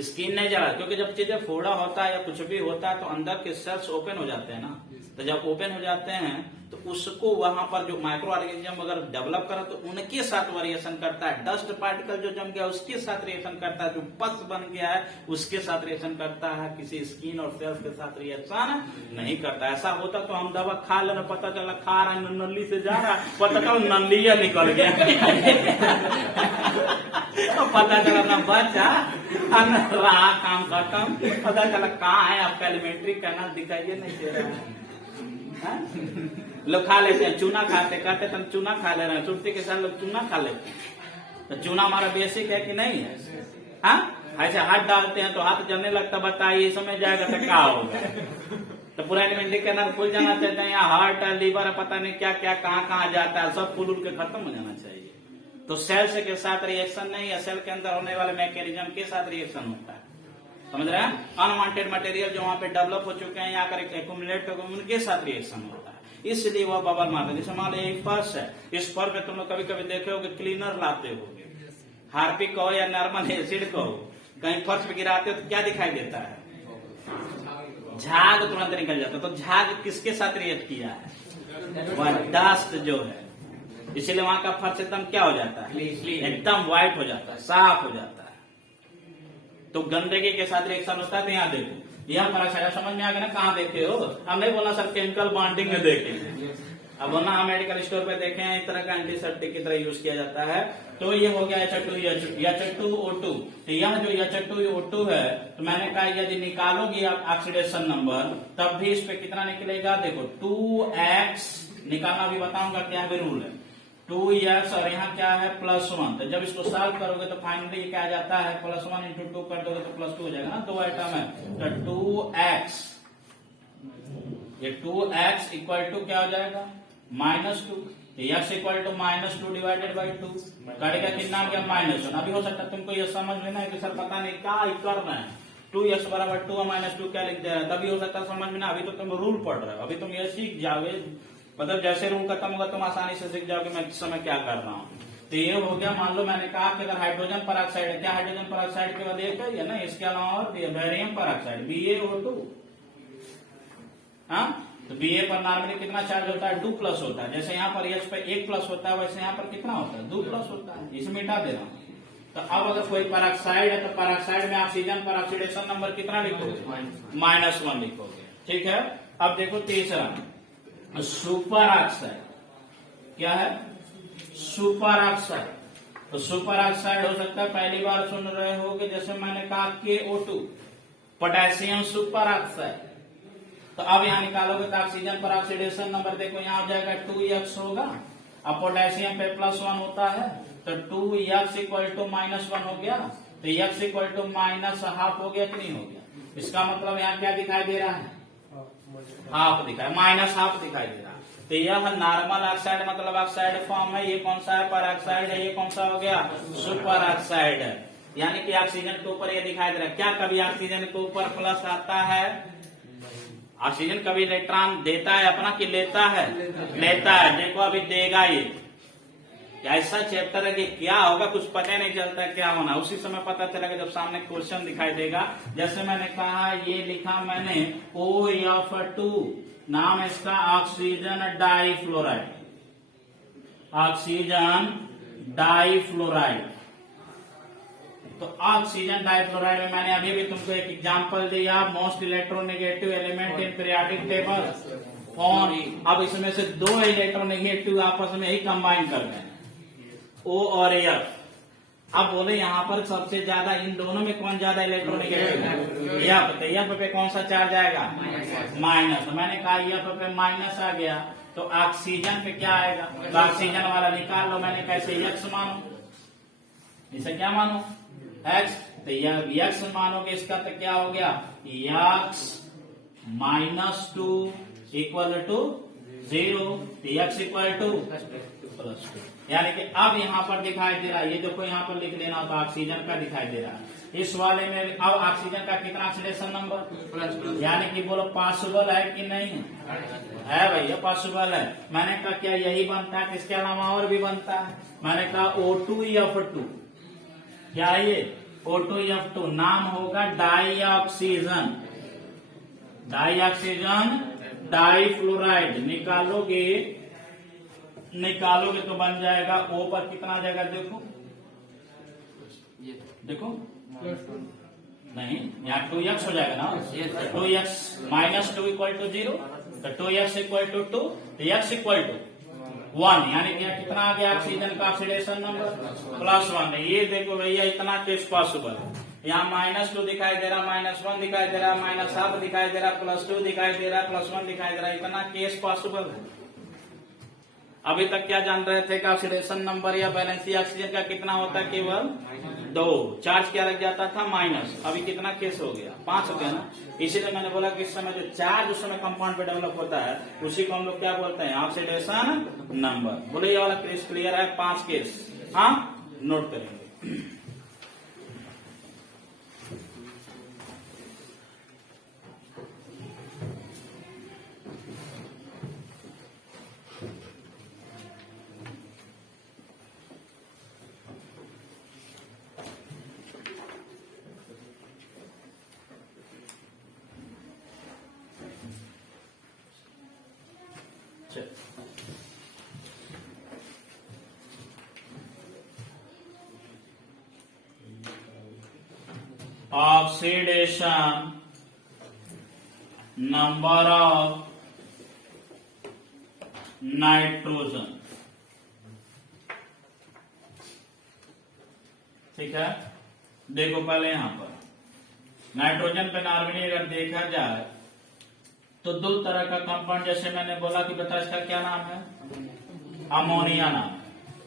स्किन नहीं जला, क्योंकि जब चीजें फोड़ा होता है या कुछ भी होता है तो अंदर के सेल्स ओपन हो जाते हैं ना। तो जब ओपन हो जाते हैं तो उसको वहां पर जो माइक्रो ऑर्गेनिज्म अगर डेवलप करा तो उनके साथ वेरिएशन करता है। डस्ट पार्टिकल जो जम गया उसके साथ रिएक्शन करता है, जो पस बन गया है उसके साथ रिएक्शन करता है, किसी स्किन और सेल्स के साथ रिएक्शन नहीं करता। ऐसा होता तो हम दवा खा लेना, पता चला खा रहा है नली से जा रहा, पता चला नलिया निकल गया पता चला ना बचा रहा, काम खत्म, पता चला कहाँ है आपका एलिमेंट्री कैनाल दिखाइए नहीं दे रहा है। लोग खा लेते हैं, चूना खाते, कहते तुम चूना खा ले रहे हैं, छुट्टी के साथ लोग चूना खा लेते हैं। तो चूना हमारा बेसिक है कि नहीं है? हाँ ऐसे हाथ डालते हैं तो हाथ जलने लगता, बताइए समय जाएगा तो क्या होगा? तो पूरा एलिमेंट्री कैनाल खुल जाना चाहते हैं, यहाँ हार्ट है, लीवर है, पता नहीं क्या क्या कहाँ कहाँ जाता है, सब फूल उल के खत्म हो जाना चाहिए। तो सेल्स के साथ रिएक्शन नहीं है, सेल के अंदर होने वाले मैकेनिज्म के साथ रिएक्शन होता है। समझ रहे हैं? अनवांटेड मटेरियल जो वहां पे डेवलप हो चुके हैं या कर एक्यूमुलेट हो गए उनके साथ रिएक्शन होता है, इसलिए वह बबल मारता है। जैसे मान लो ये फर्श है, इस फर्श पे तुम लोग कभी कभी देखे होगे क्लीनर लाते होगे, हार्पिक कहो या नॉर्मल एसिड कहो, कहीं फर्श पे गिराते हो तो क्या दिखाई देता है? झाग तुरंत निकल जाता है। तो झाग किसके साथ रिएक्ट किया है? वह डस्ट जो है, इसीलिए वहां का फर्श एकदम क्या हो जाता है? एकदम व्हाइट हो जाता है, साफ हो जाता है। तो गंदगी के साथ रिएक्शन होता है। तो यहाँ देखो, यह परऑक्साइड समझ में आ गया ना? कहाँ देखे हो? हम नहीं बोलना सर केमिकल बॉन्डिंग में देखे, अब बोलना हम मेडिकल स्टोर पे देखे हैं, इस तरह का एंटीसेप्टिक की तरह यूज किया जाता है। तो ये हो गया H2O2। तो यह जो H2O2 है तो मैंने कहा यदि निकालोगे आप ऑक्सीडेशन नंबर तब भी इस पे कितना निकलेगा? देखो 2x निकालना भी बताऊंगा क्या भी रूल है। 2x और यहाँ क्या है +1। तो जब इसको सॉल्व करोगे तो फाइनली क्या आ जाता है? +1 × 2 कर दोगे तो +2 हो जाएगा ना, 2 आइटम है तो 2x, ये 2x इक्वल टू क्या हो जाएगा? -2। x equal to -2 divided by 2 करेगा कितना आ गया? -1। अभी हो सकता है तुमको ये समझ में ना है कि सर पता नहीं क्या करना है, 2x बराबर 2 और -2 क्या लिख दे रहा है, तभी हो सकता है समझ में ना। अभी तो तुम रूल पढ़ रहे हो, अभी तुम ये सीख जाओगे, मतलब जैसे रूल खत्म होगा तुम आसानी से सीख जाओगे मैं इस समय क्या कर रहा हूँ। तो ये हो गया, मान लो मैंने कहा कि अगर हाइड्रोजन पेरोक्साइड है, क्या हाइड्रोजन पेरोक्साइड केवल एक है ना, इसके अलावा और बेरियम पेरोक्साइड BaO2। हाँ, तो Ba पर नॉर्मली कितना चार्ज होता है, 2+ होता है। जैसे यहाँ पर H पे 1+ होता है, वैसे यहाँ पर कितना होता है, 2+ होता है। इसे मिटा दे रहा हूँ। तो अब अगर कोई पेरोक्साइड है तो पेरोक्साइड में ऑक्सीजन पर ऑक्सीडेशन नंबर कितना लिखोगे, -1 लिखोगे। ठीक है। अब देखो तीसरा सुपर ऑक्साइड। क्या है, सुपर ऑक्साइड। तो सुपर ऑक्साइड हो सकता है पहली बार सुन रहे हो कि जैसे मैंने कहा KO2 पोटेशियम सुपर ऑक्साइड। तो अब यहाँ निकालोगे तो ऑक्सीजन पर ऑक्सीडेशन नंबर देखो यहाँ हो जाएगा 2x होगा। अब पोटेशियम पे +1 होता है तो 2x = -1 हो गया। तो x = -½ हो गया कि नहीं हो गया। इसका मतलब यहाँ क्या दिखाई दे रहा है, हाफ दिखाई, -½ दिखाई दे रहा है। तो यह नॉर्मल ऑक्साइड मतलब ऑक्साइड फॉर्म है। ये कौन सा है, पेरोक्साइड है। ये कौन सा हो गया, सुपर ऑक्साइड है। यानी कि ऑक्सीजन के ऊपर ये दिखाई दे रहा है। क्या कभी ऑक्सीजन के ऊपर प्लस आता है, ऑक्सीजन कभी इलेक्ट्रॉन देता है अपना कि लेता है, लेता है। देखो अभी देगा ये, ऐसा चैप्टर है कि क्या होगा कुछ पता नहीं चलता क्या होना, उसी समय पता चलेगा जब सामने क्वेश्चन दिखाई देगा। जैसे मैंने कहा, ये लिखा मैंने OF2, नाम इसका ऑक्सीजन डाइफ्लोराइड, ऑक्सीजन डाइफ्लोराइड। तो ऑक्सीजन डाइफ्लोराइड में मैंने अभी भी तुमको एक एग्जांपल दिया, most electronegative element in periodic table कौन। अब इसमें से 2 इलेक्ट्रोनेगेटिव आपस में ही कंबाइन कर दें, O और F। अब बोले यहाँ पर सबसे ज्यादा इन दोनों में कौन ज्यादा इलेक्ट्रोनेगेटिव है, F। तो F पे कौन सा चार्ज आएगा, माइनस। तो मैंने कहा F पे माइनस आ गया तो ऑक्सीजन पे क्या आएगा, तो ऑक्सीजन वाला निकाल लो। मैंने कैसे, X मानो, इसे क्या मानो, X। तो यह X मानोगे इसका तो क्या हो गया, X -2 = 0। X = +2। यानी कि अब यहाँ पर दिखाई दे रहा है, ये देखो यहाँ पर लिख लेना तो ऑक्सीजन का दिखाई दे रहा है। इस वाले में अब ऑक्सीजन का कितना ऑक्सीडेशन नंबर, यानी कि बोलो पॉसिबल है कि नहीं है भैया, पॉसिबल है। मैंने कहा क्या यही बनता है, इसके अलावा और भी बनता है। मैंने कहा O2F2, क्या है ये, O2F2 नाम होगा डाइऑक्सीजन, डाइऑक्सीजन डाइफ्लोराइड। निकालोगे तो बन जाएगा, O पर कितना आ जाएगा, देखो देखो नहीं, यहाँ 2x हो जाएगा ना, 2x -2 = 0। तो 2x = 2, तो x = 1। यानी कि कितना आ गया ऑक्सीजन का ऑक्सीडेशन नंबर, +1। ये देखो भैया इतना केस पॉसिबल है। यहाँ -2 दिखाई दे रहा, -1 दिखाई दे रहा, -½ दिखाई दे रहा, +2 दिखाई दे रहा, +1 दिखाई दे रहा, इतना केस पॉसिबल है। अभी तक क्या जान रहे थे कि ऑक्सीडेशन नंबर या बैलेंसी ऑक्सीजन का कितना होता है, केवल 2। चार्ज क्या लग जाता था, माइनस। अभी कितना केस हो गया, 5 हो गया ना। इसीलिए मैंने बोला कि इस समय जो चार्ज उस समय कंपाउंड पे डेवलप होता है उसी को हम लोग क्या बोलते हैं, ऑक्सीडेशन नंबर। बोले ये वाला केस क्लियर है, 5 केस। हाँ, नोट करेंगे। Oxidation number of nitrogen. ठीक है, देखो पहले यहां पर नाइट्रोजन पे नॉर्मली अगर देखा जाए तो 2 तरह का कंपाउंड, जैसे मैंने बोला कि बता इसका क्या नाम है, अमोनिया नाम।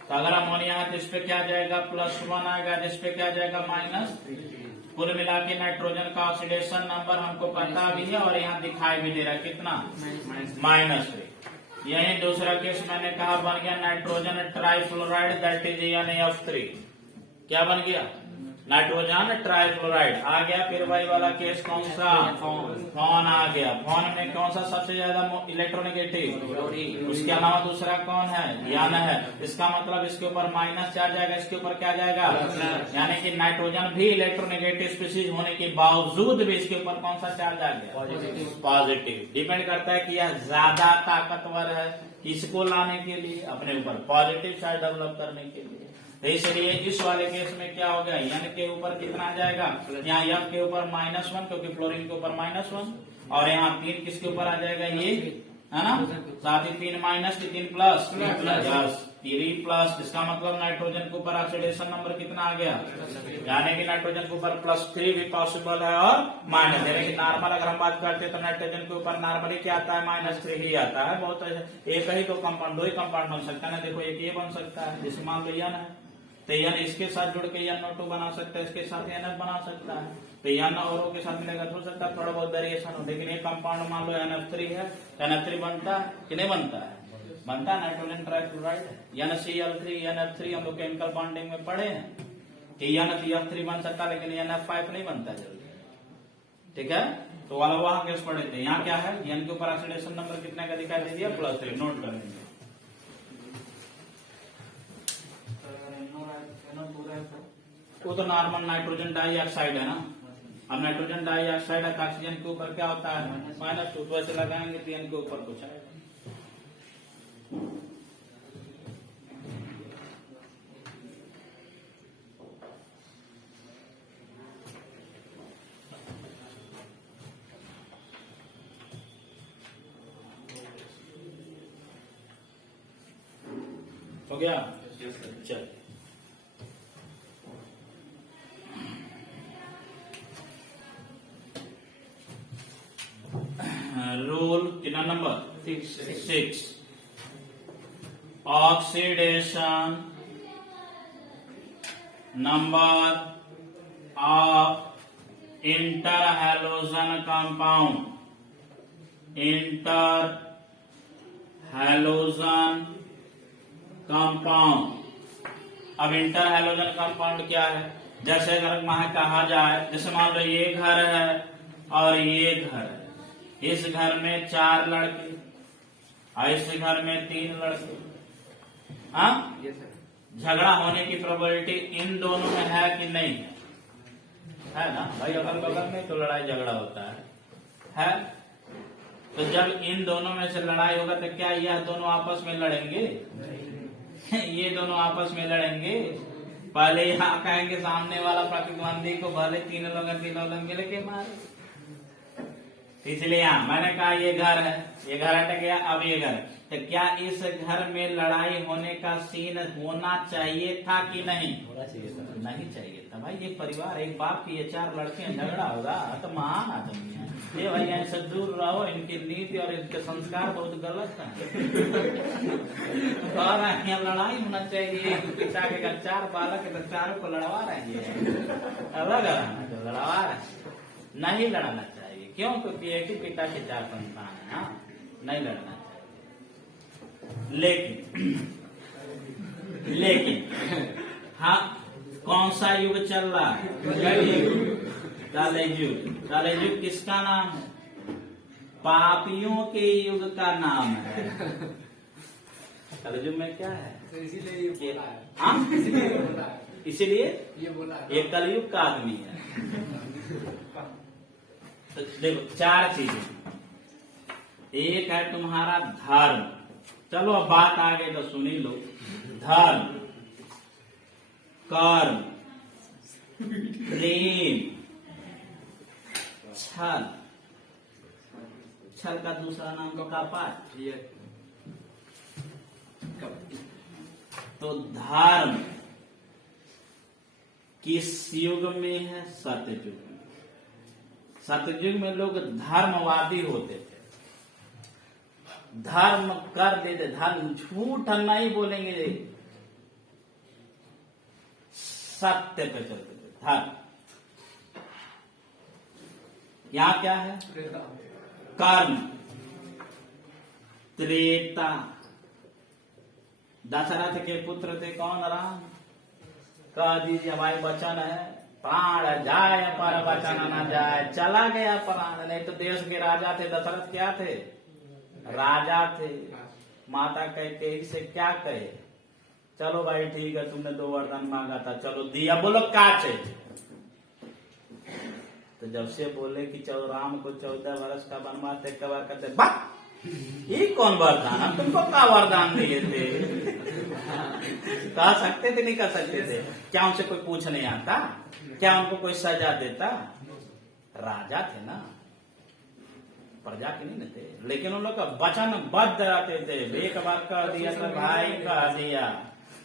तो अगर अमोनिया है तो इस पे क्या जाएगा, +1 आएगा, जिस पे क्या जाएगा, -। कुल मिला के नाइट्रोजन का ऑक्सीडेशन नंबर हमको पता भी है और यहाँ दिखाई भी दे रहा है, कितना, -3। यही दूसरा केस मैंने कहा बन गया nitrogen trifluoride, that is NaF3। क्या बन गया, नाइट्रोजन ट्राइफ्लोराइड आ गया। फिर वही वाला केस कौन सा, कौन आ आ गया। फोन में कौन सा सबसे ज्यादा इलेक्ट्रोनेगेटिव, उसके अलावा दूसरा कौन है, यन है। इसका मतलब इसके ऊपर माइनस चार्ज आएगा, इसके ऊपर क्या जाएगा, यानी कि नाइट्रोजन भी इलेक्ट्रोनेगेटिव स्पीशीज होने के बावजूद भी इसके ऊपर कौन सा चार्ज आ गया, पॉजिटिव। डिपेंड करता है कि यह ज्यादा ताकतवर है किसको लाने के लिए, अपने ऊपर पॉजिटिव चार्ज डेवलप करने के लिए। तो इसलिए इस वाले केस में क्या हो गया, एन के ऊपर कितना आ जाएगा, यहाँ एफ के ऊपर -1 क्योंकि फ्लोरीन के ऊपर -1, और यहाँ 3 किसके ऊपर आ जाएगा, ये है ना, साथ ही 3 माइनस 3 प्लस 3 प्लस। इसका मतलब नाइट्रोजन के ऊपर ऑक्सीडेशन नंबर कितना आ गया, यानी कि नाइट्रोजन के ऊपर +3 भी पॉसिबल है और माइनस, यानी कि नॉर्मल अगर हम बात करते हैं तो नाइट्रोजन के ऊपर नॉर्मली क्या आता है, -3 ही आता है। बहुत एक ही तो कंपाउंड, 2 ही कंपाउंड बन सकता है ना, देखो एक ये बन सकता है, जैसे मान लो एन है तो एन इसके साथ जुड़ के NO2 बना सकता है, इसके साथ NF बना सकता है, तो एन और O के साथ मिलेगा तो हो सकता है थोड़ा बहुत वेरिएशन हो। लेकिन ये कंपाउंड मान लो NF3 है, NF3 बनता है कि नहीं बनता है, बनता है, नाइट्रोजन ट्राइक्लोराइड है। NaCl3 NF3 हम लोग केमिकल बॉन्डिंग में पढ़े हैं कि NF3 बन सकता है, लेकिन NF5 नहीं बनता जल्दी, ठीक है। तो वाला वहां केस पढ़े थे। यहाँ क्या है, एन के ऊपर ऑक्सीडेशन नंबर कितने का दिखाई दे दिया, +3, नोट कर लेंगे। वो तो नॉर्मल नाइट्रोजन डाइऑक्साइड है ना। अब नाइट्रोजन डाइऑक्साइड ऑक्सीजन के ऊपर क्या होता है, -2, तो ऐसे लगाएंगे तो एन के ऊपर कुछ आएगा। हो गया, चल रूल कितना number 6, oxidation number of inter halogen compound, inter halogen compound. अब इंटर हैलोजन कंपाउंड क्या है, जैसे अगर वहां कहा जाए, जैसे मान लो ये घर है और ये घर है, इस घर में 4 लड़के और इस घर में 3 लड़के, हाँ, झगड़ा होने की प्रोबेबिलिटी इन दोनों में है कि नहीं है ना भाई, अगल बगल में तो लड़ाई झगड़ा होता है। तो जब इन दोनों में से लड़ाई होगा तो क्या यह दोनों आपस में लड़ेंगे, ये दोनों आपस में लड़ेंगे। पहले यहाँ कहेंगे सामने वाला प्रतिद्वंदी को भले तीनों लोग मिल के मारे। इसलिए यहाँ मैंने कहा ये घर है, ये घर हट गया, अब ये घर, तो क्या इस घर में लड़ाई होने का सीन होना चाहिए था कि नहीं, होना चाहिए था, नहीं चाहिए था भाई। ये परिवार, एक बाप की ये 4 लड़के झगड़ा होगा तो महान आदमी है ये भाई, यहाँ से दूर रहो, इनकी नीति और इनके संस्कार बहुत गलत है। और यहाँ लड़ाई होना चाहिए, पिता के 4 बालक है तो 4 को लड़वा रहे हैं, अलग अलग लड़वा रहे, नहीं लड़ाना चाहिए। क्यों, क्योंकि एक ही पिता के 4 संतान है, हाँ, नहीं लड़ना चाहिए। लेकिन हाँ, कौन सा युग चल रहा है, कलयुग किसका नाम है, पापियों के युग का नाम है। कलयुग में क्या है, तो इसीलिए ये बोला है, हाँ, इसीलिए ये बोला है, इसीलिए ये बोला है। ये कलयुग का आदमी है। तो देखो 4 चीजें, एक है तुम्हारा धर्म, चलो अब बात आ गई तो सुनी लो, धर्म, कर्म, प्रेम, छल, छल का दूसरा नाम कपट। तो धर्म किस युग में है, सतयुग में। सतयुग में लोग धर्मवादी होते थे, धर्म कर देते, धर्म झूठ नहीं बोलेंगे, सत्य पे चलते थे, धर्म। यहाँ क्या है, कर्म, त्रेता। दशरथ के पुत्र थे कौन, राम। कह दीजिए हमारे वचन है, प्राण जाए पर वचन न जाए, चला गया प्राण। नहीं तो देश के राजा थे दशरथ, क्या थे? राजा थे। माता कैकेयी से क्या कहे, चलो भाई ठीक है, तुमने 2 वरदान मांगा था, चलो दिया, बोलो क्या चाहिए। तो जब से बोले कि राम को 14 वर्ष का वनवास, एक बार कहते बा ये कौन वरदान, हम तुमको क्या वरदान दिए थे? कह सकते थे, नहीं कह सकते थे? क्या उनसे कोई पूछ नहीं आता? क्या उनको कोई सजा देता? राजा थे ना, प्रजा के नहीं थे। लेकिन उन लोग का वचन बद्ध रहते थे। एक बार कह दिया तो भाई कह दिया।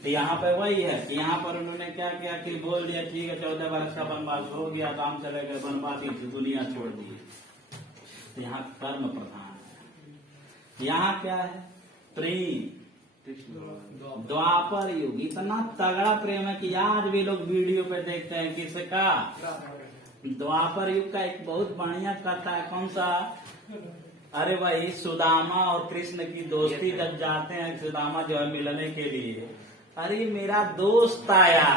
तो यहाँ पे वही है कि यहाँ पर उन्होंने क्या किया कि बोल दिया ठीक है 14 वर्ष का वनवास हो गया, तो हम चले गए वनवासी, दुनिया छोड़ दी। तो यहाँ कर्म प्रधान है। यहाँ क्या है? प्रेम। द्वापर युग इतना तगड़ा प्रेम है कि आज भी लोग वीडियो पे देखते हैं। किसका? द्वापर युग का एक बहुत बढ़िया कथा है। कौन सा? अरे भाई, सुदामा और कृष्ण की दोस्ती जब जाते हैं, सुदामा जो है मिलने के लिए, अरे मेरा दोस्त आया,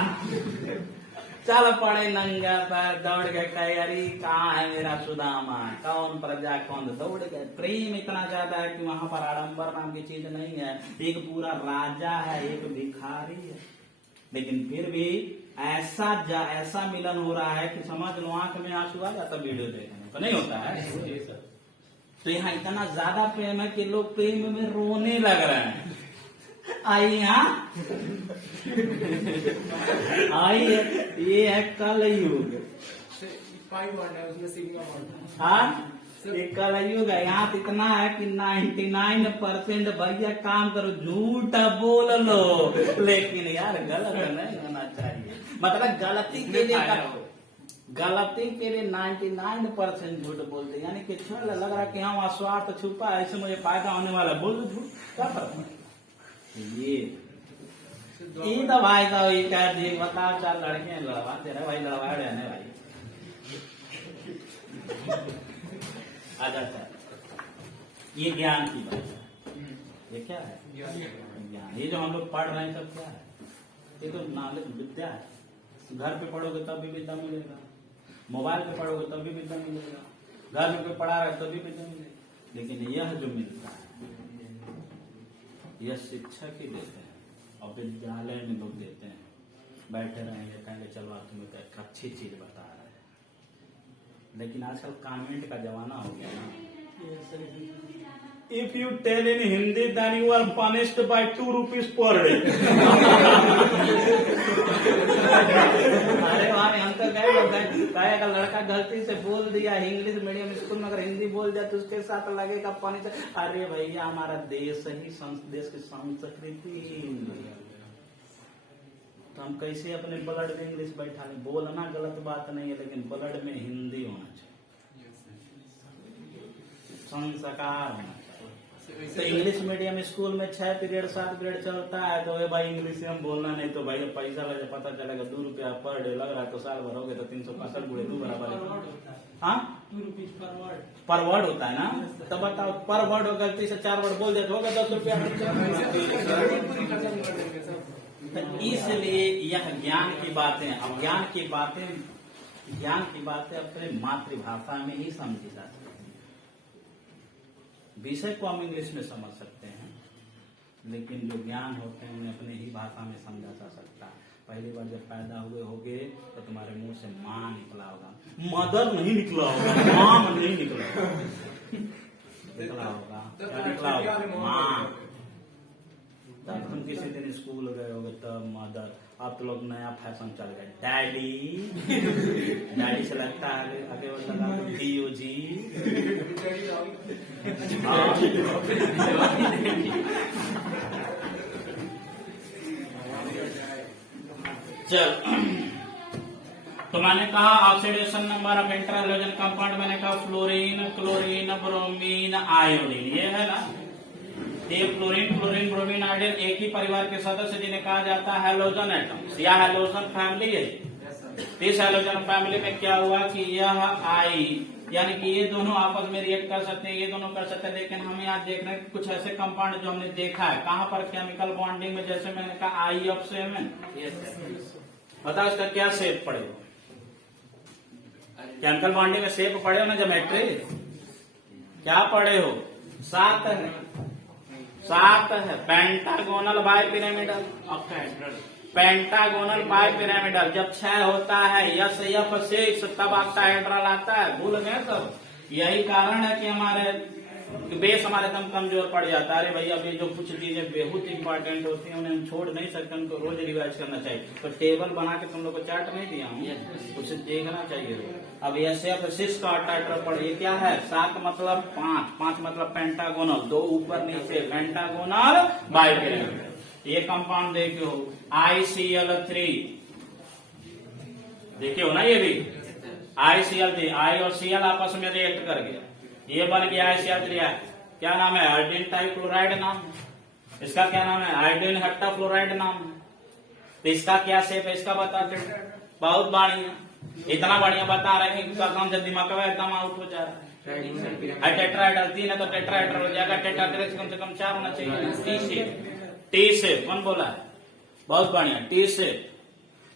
चल पड़े नंगा पैर, दौड़ गए, कहे अरे कहाँ है मेरा सुदामा, कौन प्रजा कौन, दौड़ गए। प्रेम इतना ज्यादा है कि वहां पर आडंबर नाम की चीज नहीं है। एक पूरा राजा है, एक भिखारी है, लेकिन फिर भी ऐसा मिलन हो रहा है कि समझ लो आंख में आंसू आ जाता वीडियो देखने को, नहीं होता है? तो यहाँ इतना ज्यादा प्रेम है कि लोग प्रेम में रोने लग रहे हैं। आई यहाँ आई है, ये है कल युग। हाँ, ये कल युग है। यहाँ तो इतना है कि 99% भैया काम करो, झूठ बोल लो, लेकिन यार गलत नहीं होना चाहिए। मतलब गलती के लिए 99% झूठ बोलते, यानी कि छोड़ लग रहा है कि हाँ स्वार्थ छुपा है, इससे मुझे फायदा होने वाला, बोल दो झूठ, क्या फर्क है? ये तो भाई साहब ये कह दिए, बताओ 4 लड़के लड़वा दे रहे भाई, लड़वा रहे हैं भाई। आजा सर, ये ज्ञान की बात है। ये क्या है? ज्ञान। ये जो हम लोग पढ़ रहे हैं सब क्या है? ये तो नॉलेज, विद्या है। घर पे पढ़ोगे तब भी विद्या मिलेगा, मोबाइल पे पढ़ोगे तब भी विद्या मिलेगा, घर में कोई पढ़ा रहा है तब भी विद्या मिलेगा। लेकिन यह जो मिलता है यह शिक्षक ही देते हैं, और विद्यालय में लोग देते हैं। बैठे रहेंगे, कहेंगे चलो आप तुम्हें एक अच्छी चीज बता रहे हैं। लेकिन आजकल कॉन्वेंट का जमाना हो गया ना। If you tell in Hindi, then you are punished by 2 rupees per day. अरे भाई हम तो गए, अगर लड़का गलती से बोल दिया इंग्लिश मीडियम स्कूल में, अगर हिंदी बोल दिया तो उसके साथ लगेगा पनिश। अरे भैया हमारा देश ही देश की संस्कृति, तो हम कैसे अपने ब्लड में इंग्लिश बैठा लें? बोलना गलत बात नहीं है, लेकिन ब्लड में हिंदी होना चाहिए, संस्कार होना चाहिए। तो इंग्लिश मीडियम स्कूल में 6 पीरियड 7 पीरियड चलता है, तो भाई इंग्लिश में हम बोलना नहीं, तो भाई पैसा लगे, पता चलेगा 2 रुपया पर डे लग रहा है, तो साल भर हो गए तो 365 गुणे 2 बराबर। हाँ, 2 रुपीज पर वर्ड होता है ना। तो बताओ, पर वर्ड हो गलती से 4 वर्ड बोल देते, होगा 10 रुपया। इसलिए यह ज्ञान की बातें, अब ज्ञान की बातें अपने मातृभाषा में ही समझी जा सकती है। विषय को हम इंग्लिश में समझ सकते हैं, लेकिन जो ज्ञान होते हैं उन्हें अपने ही भाषा में समझा जा सकता है। पहली बार जब पैदा हुए होगे तो तुम्हारे मुंह से माँ निकला होगा, मदर नहीं निकला होगा, माँ नहीं निकला होगा, क्या निकला होगा? माँ। तब तुम किसी दिन स्कूल गए होगे तब मदर। अब तो लोग नया फैशन चल गए, डैडी। डैडी से लगता है आगे लगा DOG। चल, तो मैंने कहा oxidation number of inter halogen compound, मैंने कहा फ्लोरीन, क्लोरीन, ब्रोमीन, आयोडीन। ये है ना, ये फ्लोरीन, क्लोरीन, ब्रोमीन, आयोडीन एक ही परिवार के सदस्य जिन्हें कहा जाता है हैलोजन एटम्स या हैलोजन फैमिली है। इस हैलोजन फैमिली में क्या हुआ कि यह आई, यानी कि ये दोनों आपस में रिएक्ट कर सकते हैं, ये दोनों कर सकते हैं। लेकिन हम यहाँ देख रहे हैं कुछ ऐसे कंपाउंड जो हमने देखा है कहाँ पर केमिकल बॉन्डिंग में, जैसे मैंने कहा I of 7। बताओ इसका क्या शेप पड़ेगा? केमिकल बॉन्डिंग में शेप पढ़े हो ना, ज्योमेट्री क्या पढ़े हो? 7 है, 7 है। Pentagonal bipyramidal, pentagonal bipyramidal जब 6 होता है यस एफ 6 तब ऑक्टाहेड्रल आता है। भूल गए सब? यही कारण है कि हमारे बेस हमारे एकदम कमजोर पड़ जाता है। अरे भैया अभी जो कुछ चीजें बहुत इंपॉर्टेंट होती हैं उन्हें हम छोड़ नहीं सकते, उनको रोज रिवाइज करना चाहिए। तो टेबल बना के तुम लोग को चार्ट नहीं दिया हूँ, उसे देखना चाहिए। अब एस एफ 6 का ऑक्टाहेड्रल पढ़, ये क्या है? 7 मतलब 5, 5 मतलब पेंटागोनल, 2 ऊपर नीचे, पेंटागोनल बाय पिरामिडल। ये कंपाउंड देखे हो ICl3, देखे हो ना? ये भी ICl3, I और Cl आपस में रिएक्ट कर गया, ये बन गया ICl3। क्या नाम है? आयोडीन टाइक्लोराइड नाम है। इसका क्या नाम है? आयोडीन हेप्टाफ्लोराइड नाम है। तो इसका क्या शेप है इसका बताते? बहुत बढ़िया, इतना बढ़िया बता रहे हैं कि काम जब दिमाग में एकदम आउट हो जा रहा है। टेट्राहेड्रल 3 है तो टेट्राहेड्रल हो जाएगा। टेट्राहेड्रल कम से कम 4 होना चाहिए। टी शेप कौन बोला है? बहुत बढ़िया, टी शेप।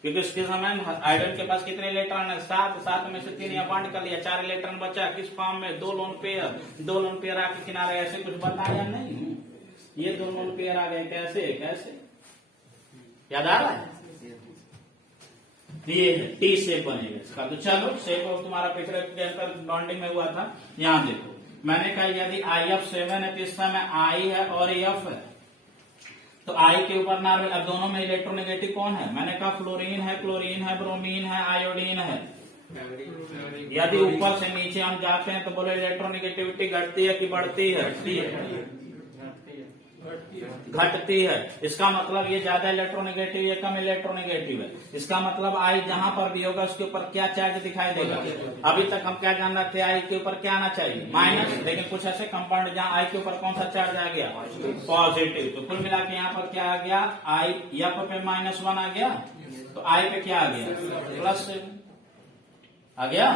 क्योंकि उसके समय आयोडीन के पास कितने इलेक्ट्रॉन है? 7, 7 में से 3 यहाँ बांट कर लिया, 4 इलेक्ट्रॉन बचा। किस फॉर्म में? 2 लोन पेयर, 2 लोन पेयर आके किनारे ऐसे कुछ बताया नहीं। ये 2 लोन पेयर आ गए, कैसे कैसे याद आ रहा है? ये है टी शेप बनेगा इसका। तो चलो शेप ऑफ तुम्हारा पिक्चर बॉन्डिंग में हुआ था। यहाँ देखो मैंने कहा यदि IF7 है तो इस समय I है और F है, तो I के ऊपर नॉर्मल। अब दोनों में इलेक्ट्रोनेगेटिव कौन है? मैंने कहा फ्लोरीन है, क्लोरीन है, ब्रोमीन है, आयोडीन है। यदि ऊपर से नीचे हम जाते हैं तो बोले इलेक्ट्रोनेगेटिविटी घटती है कि बढ़ती है? घटती है। इसका मतलब ये ज्यादा इलेक्ट्रोनेगेटिव, ये कम इलेक्ट्रोनेगेटिव है। इसका मतलब I जहां पर भी होगा उसके ऊपर क्या चार्ज दिखाई देगा? अभी तक हम क्या जान रहे थे? I के ऊपर क्या आना चाहिए? माइनस। लेकिन कुछ ऐसे कंपाउंड जहां I के ऊपर कौन सा चार्ज आ गया? पॉजिटिव। तो कुल मिला के यहाँ पर क्या आ गया? I F पे -1 आ गया, तो I पे क्या आ गया? +7 आ गया।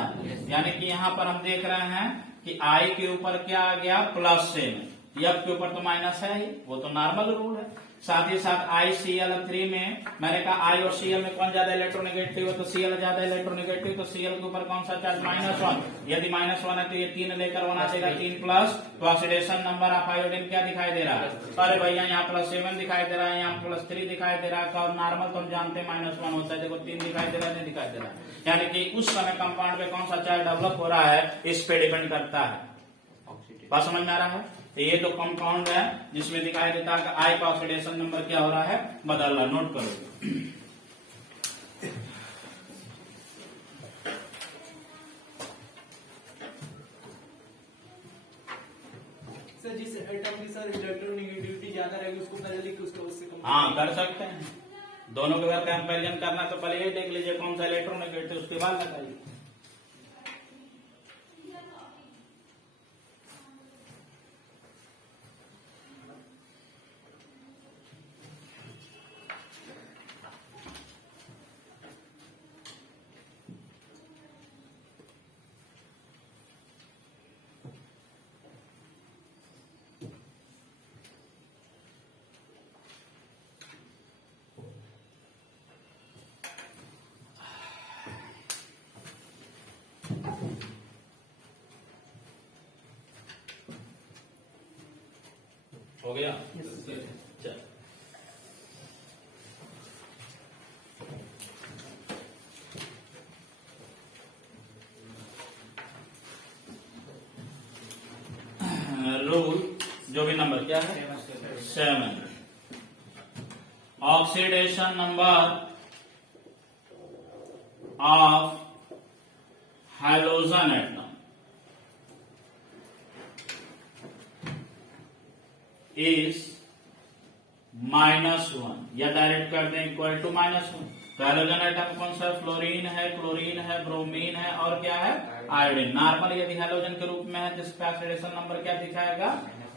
यानी कि यहाँ पर हम देख रहे हैं कि I के ऊपर क्या आ गया? +7। F के ऊपर तो माइनस है ही, वो तो नॉर्मल रूल है। साथ ही साथ ICl3 में मैंने कहा I और Cl में कौन ज्यादा इलेक्ट्रोनेगेटिव है? तो Cl ज्यादा इलेक्ट्रोनेगेटिव, तो Cl के ऊपर कौन सा चार्ज? -1। यदि -1 है तो ये 3 लेकर बना देगा 3 प्लस, तो ऑक्सीडेशन नंबर ऑफ आयोडीन क्या दिखाई दे रहा है? अरे भैया यहाँ +7 दिखाई दे रहा है, यहाँ +3 दिखाई दे रहा है। और नॉर्मल तो हम जानते हैं -1 होता है। देखो 3 दिखाई दे रहा है, नहीं दिखाई दे रहा है। यानी कि उस समय कंपाउंड पे कौन सा चार्ज डेवलप हो रहा है इस पे डिपेंड करता है। बात समझ में आ रहा है? तो ये तो कंपाउंड है जिसमें दिखाई देता है कि I का ऑक्सीडेशन नंबर क्या हो रहा है? बदल रहा। नोट करो। सर जिस एटम की सर इलेक्ट्रोनेगेटिविटी ज्यादा रहेगी उसको पहले लिख के उसको उससे कम। हाँ कर सकते हैं, दोनों के बाद कंपेरिजन करना तो पहले ये देख लीजिए कौन सा इलेक्ट्रोनेगेटिव, उसके बाद लगाइए। हो गया? चल रूल जो भी नंबर क्या है? 7। Oxidation number of hydrogen atom is -1, या डायरेक्ट कर दें इक्वल टू -1। हाइड्रोजन एटम कौन सा? फ्लोरीन है, क्लोरीन है, ब्रोमीन है और क्या है? आयोडीन। नॉर्मल यदि हाइड्रोजन के रूप में है जिसका ऑक्सीडेशन नंबर क्या दिखाएगा?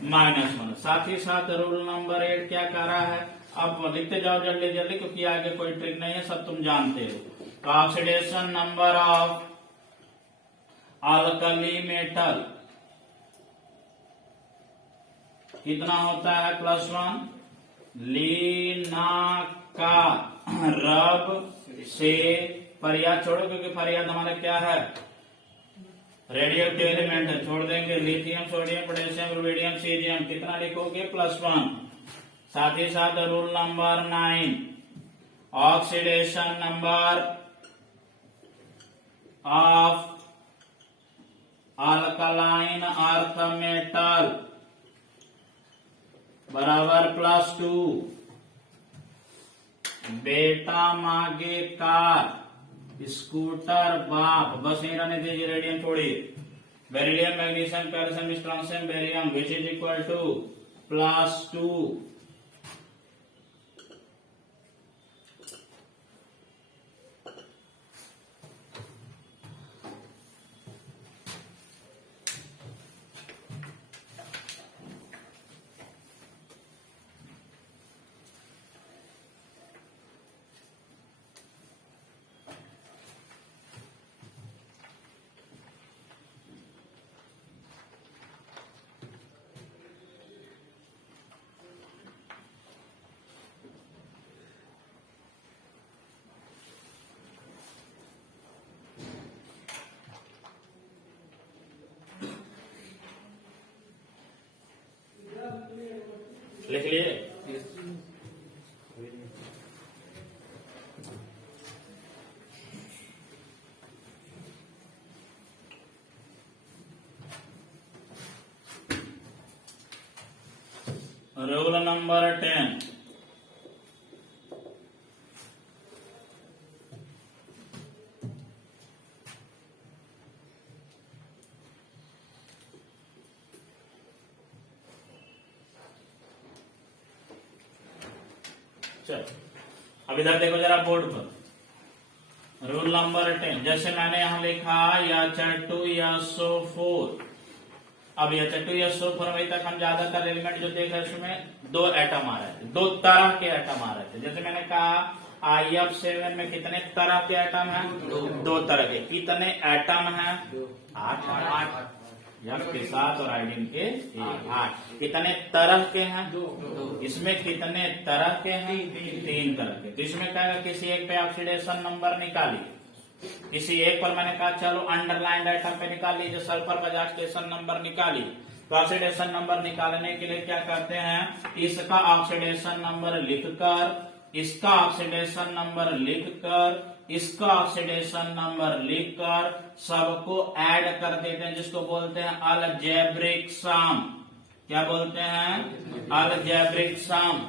-1। साथ ही साथ रूल नंबर 8 क्या कर रहा है? अब लिखते जाओ जल्दी जल्दी, क्योंकि आगे कोई ट्रिक नहीं है, सब तुम जानते हो। तो oxidation number of alkali metal कितना होता है? +1। लीना का रब से फरियाद छोड़ो, क्योंकि फरियाद हमारा क्या है? रेडियो एक्टिव एलिमेंट है, छोड़ देंगे lithium, sodium, potassium, rubidium, caesium, कितना लिखोगे +1। साथ ही साथ rule number 9, oxidation number of alkaline earth metal बराबर +2। बेटा मागे कार, स्कूटर बाप, बस यही रहने दीजिए, रेडियम छोड़िए। Beryllium, magnesium, calcium, strontium, barium which is equal to +2। लिख लिए? रूल नंबर 10, चलो अब इधर देखो जरा बोर्ड पर। रूल नंबर 10, जैसे मैंने यहां लिखा H2SO4। अब H2SO4 अभी तक हम ज्यादातर एलिमेंट जो देख रहे हैं उसमें 2 एटम आ रहे थे, 2 तरह के एटम आ रहे थे। जैसे मैंने कहा IF7 में कितने तरह के एटम हैं? 2 तरह के। कितने एटम हैं? 8। F के 7 और आयोडीन के 8। कितने तरह के हैं? 2। इसमें कितने तरह के हैं? 3 तरह के। तो इसमें क्या है, किसी एक पे ऑक्सीडेशन नंबर निकालिए। किसी एक पर मैंने कहा चलो अंडरलाइन आइटम पे निकाल लीजिए, सल्फर पर ऑक्सीडेशन नंबर निकालिए। तो ऑक्सीडेशन नंबर निकालने के लिए क्या करते हैं, इसका ऑक्सीडेशन नंबर लिखकर, इसका ऑक्सीडेशन नंबर लिखकर, इसका ऑक्सीडेशन नंबर लिखकर सबको ऐड कर देते हैं, जिसको बोलते हैं अलजेब्रिक सम। क्या बोलते हैं? अलजेब्रिक सम।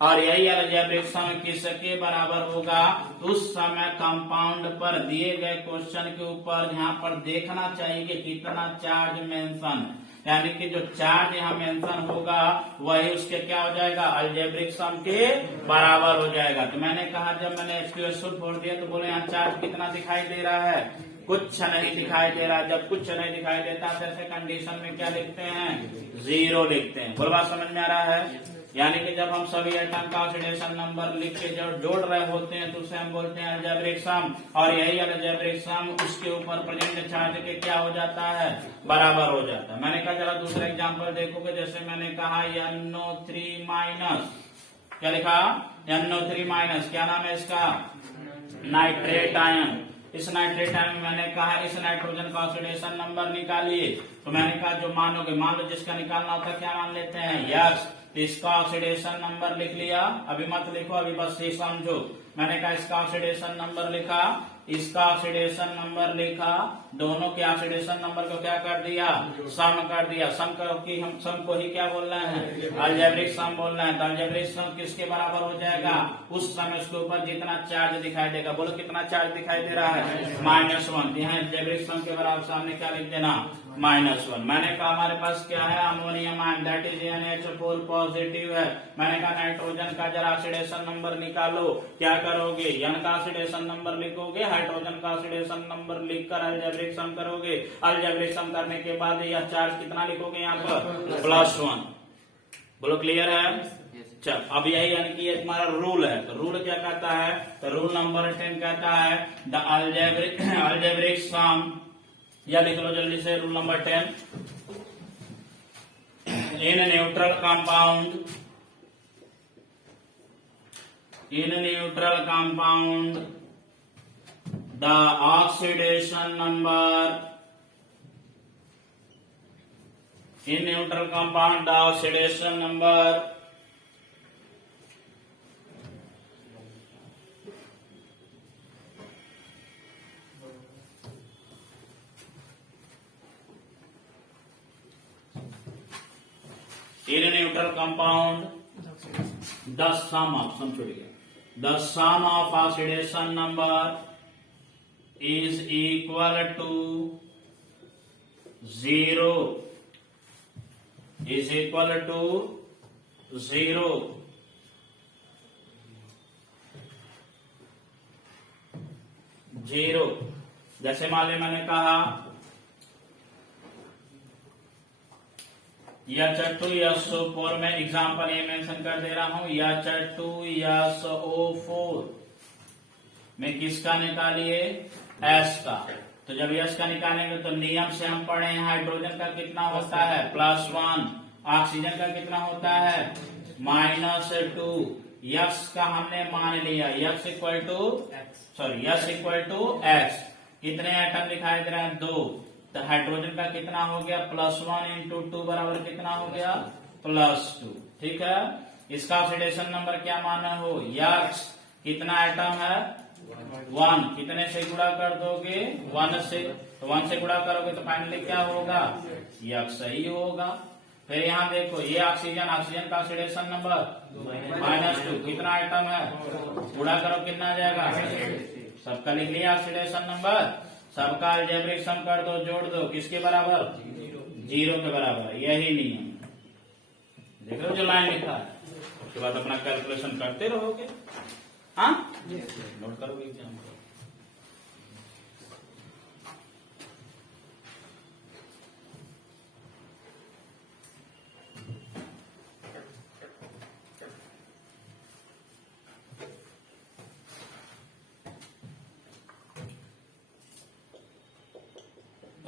और यही अलजेब्रिक सम किसके बराबर होगा? उस समय कंपाउंड पर दिए गए क्वेश्चन के ऊपर यहाँ पर देखना चाहिए कि कितना चार्ज मेंशन, यानी कि जो चार्ज यहाँ मेंशन होगा वही उसके क्या हो जाएगा, अलजेब्रिक सम के बराबर हो जाएगा। तो मैंने कहा जब मैंने H2SO छोड़ दिया तो बोले यहाँ चार्ज कितना दिखाई दे रहा है? कुछ नहीं दिखाई दे रहा। जब कुछ नहीं दिखाई देता तो ऐसे कंडीशन में क्या लिखते हैं? 0 लिखते हैं। बोल बात समझ में आ रहा है? यानी कि जब हम सभी एटम का ऑक्सीडेशन नंबर लिख के जब जोड़ रहे होते हैं तो उसे हम बोलते हैं अलजेब्रिक सम। और यही अलजेब्रिक सम उसके ऊपर प्रेजेंट चार्ज के क्या हो जाता है? बराबर हो जाता है। मैंने कहा जरा दूसरा एग्जांपल देखोगे, जैसे मैंने कहा NO3-, क्या लिखा? NO3-, क्या नाम है इसका? Nitrate ion. इस नाइट्रेट आयन में मैंने कहा इस नाइट्रोजन का ऑक्सीडेशन नंबर निकालिए। तो मैंने कहा जो मानोगे, मान लो जिसका निकालना होता है क्या मान लेते हैं? यस। इसका ऑक्सीडेशन नंबर लिख लिया, अभी मत लिखो, अभी बस ये समझो। मैंने कहा इसका ऑक्सीडेशन नंबर लिखा, इसका ऑक्सीडेशन नंबर लिखा, दोनों के ऑक्सीडेशन नंबर को क्या कर दिया? सम कर दिया। सम की हम सम को ही क्या बोल रहे हैं? अलजेब्रिक सम बोल रहे हैं। तो अलजेब्रिक सम किसके बराबर हो जाएगा? उस समय उसके ऊपर जितना चार्ज दिखाई देगा। बोलो कितना चार्ज दिखाई दे रहा है? -1। यहाँ अलजेब्रिक सम के बराबर सामने क्या लिख देना? -1। मैंने कहा हमारे पास क्या है? Ammonium ion, that is NH4 positive है। मैंने कहा नाइट्रोजन का जरा ऑक्सीडेशन नंबर निकालो। क्या करोगे? N का ऑक्सीडेशन नंबर लिखोगे, हाइड्रोजन का ऑक्सीडेशन नंबर लिखकर अलजेब्रिक सम करोगे। अलजेब्रिक सम करने के बाद यह चार्ज कितना लिखोगे यहाँ पर? +1। बोलो क्लियर है? चल अब यही यानी कि ये तुम्हारा रूल है। तो रूल क्या कहता है? तो रूल नंबर 10 कहता है द अलजेब्रिक सम, या लिख लो जल्दी से rule number 10, in neutral compound, in neutral compound the oxidation number In neutral compound, the oxidation number in a neutral compound, the sum of oxidation number is equal to 0. Is equal to 0. जैसे मान लीजिए मैंने कहा H2SO4 में एग्जाम्पल ये मेंशन कर दे रहा हूं, H2SO4 में किसका निकालिए, S का। तो जब S का निकालेंगे तो नियम से हम पढ़े हैं हाइड्रोजन का कितना होता है +1, ऑक्सीजन का कितना होता है -2। यक्स का हमने मान लिया यक्स इक्वल टू X। कितने एटम दिखाई दे रहे हैं 2, तो हाइड्रोजन का कितना हो गया +1 × 2 बराबर कितना हो गया +2। ठीक है, इसका ऑक्सीडेशन नंबर क्या माना हो, यक्स कितना एटम है 1, कितने से गुणा कर दोगे 1 से, तो 1 से गुणा करोगे तो फाइनली क्या होगा यक्स सही होगा। फिर यहाँ देखो ये ऑक्सीजन का ऑक्सीडेशन नंबर -2, कितना आइटम है, गुणा करो कितना आ जाएगा, सबका लिख लिया ऑक्सीडेशन नंबर, सबका अलजेब्रिक सम कर दो, जोड़ दो, किसके बराबर 0 के बराबर। यही नियम देख लो जो लाइन लिखा है, उसके बाद अपना कैलकुलेशन करते रहोगे। हाँ नोट करोगे एग्जाम को।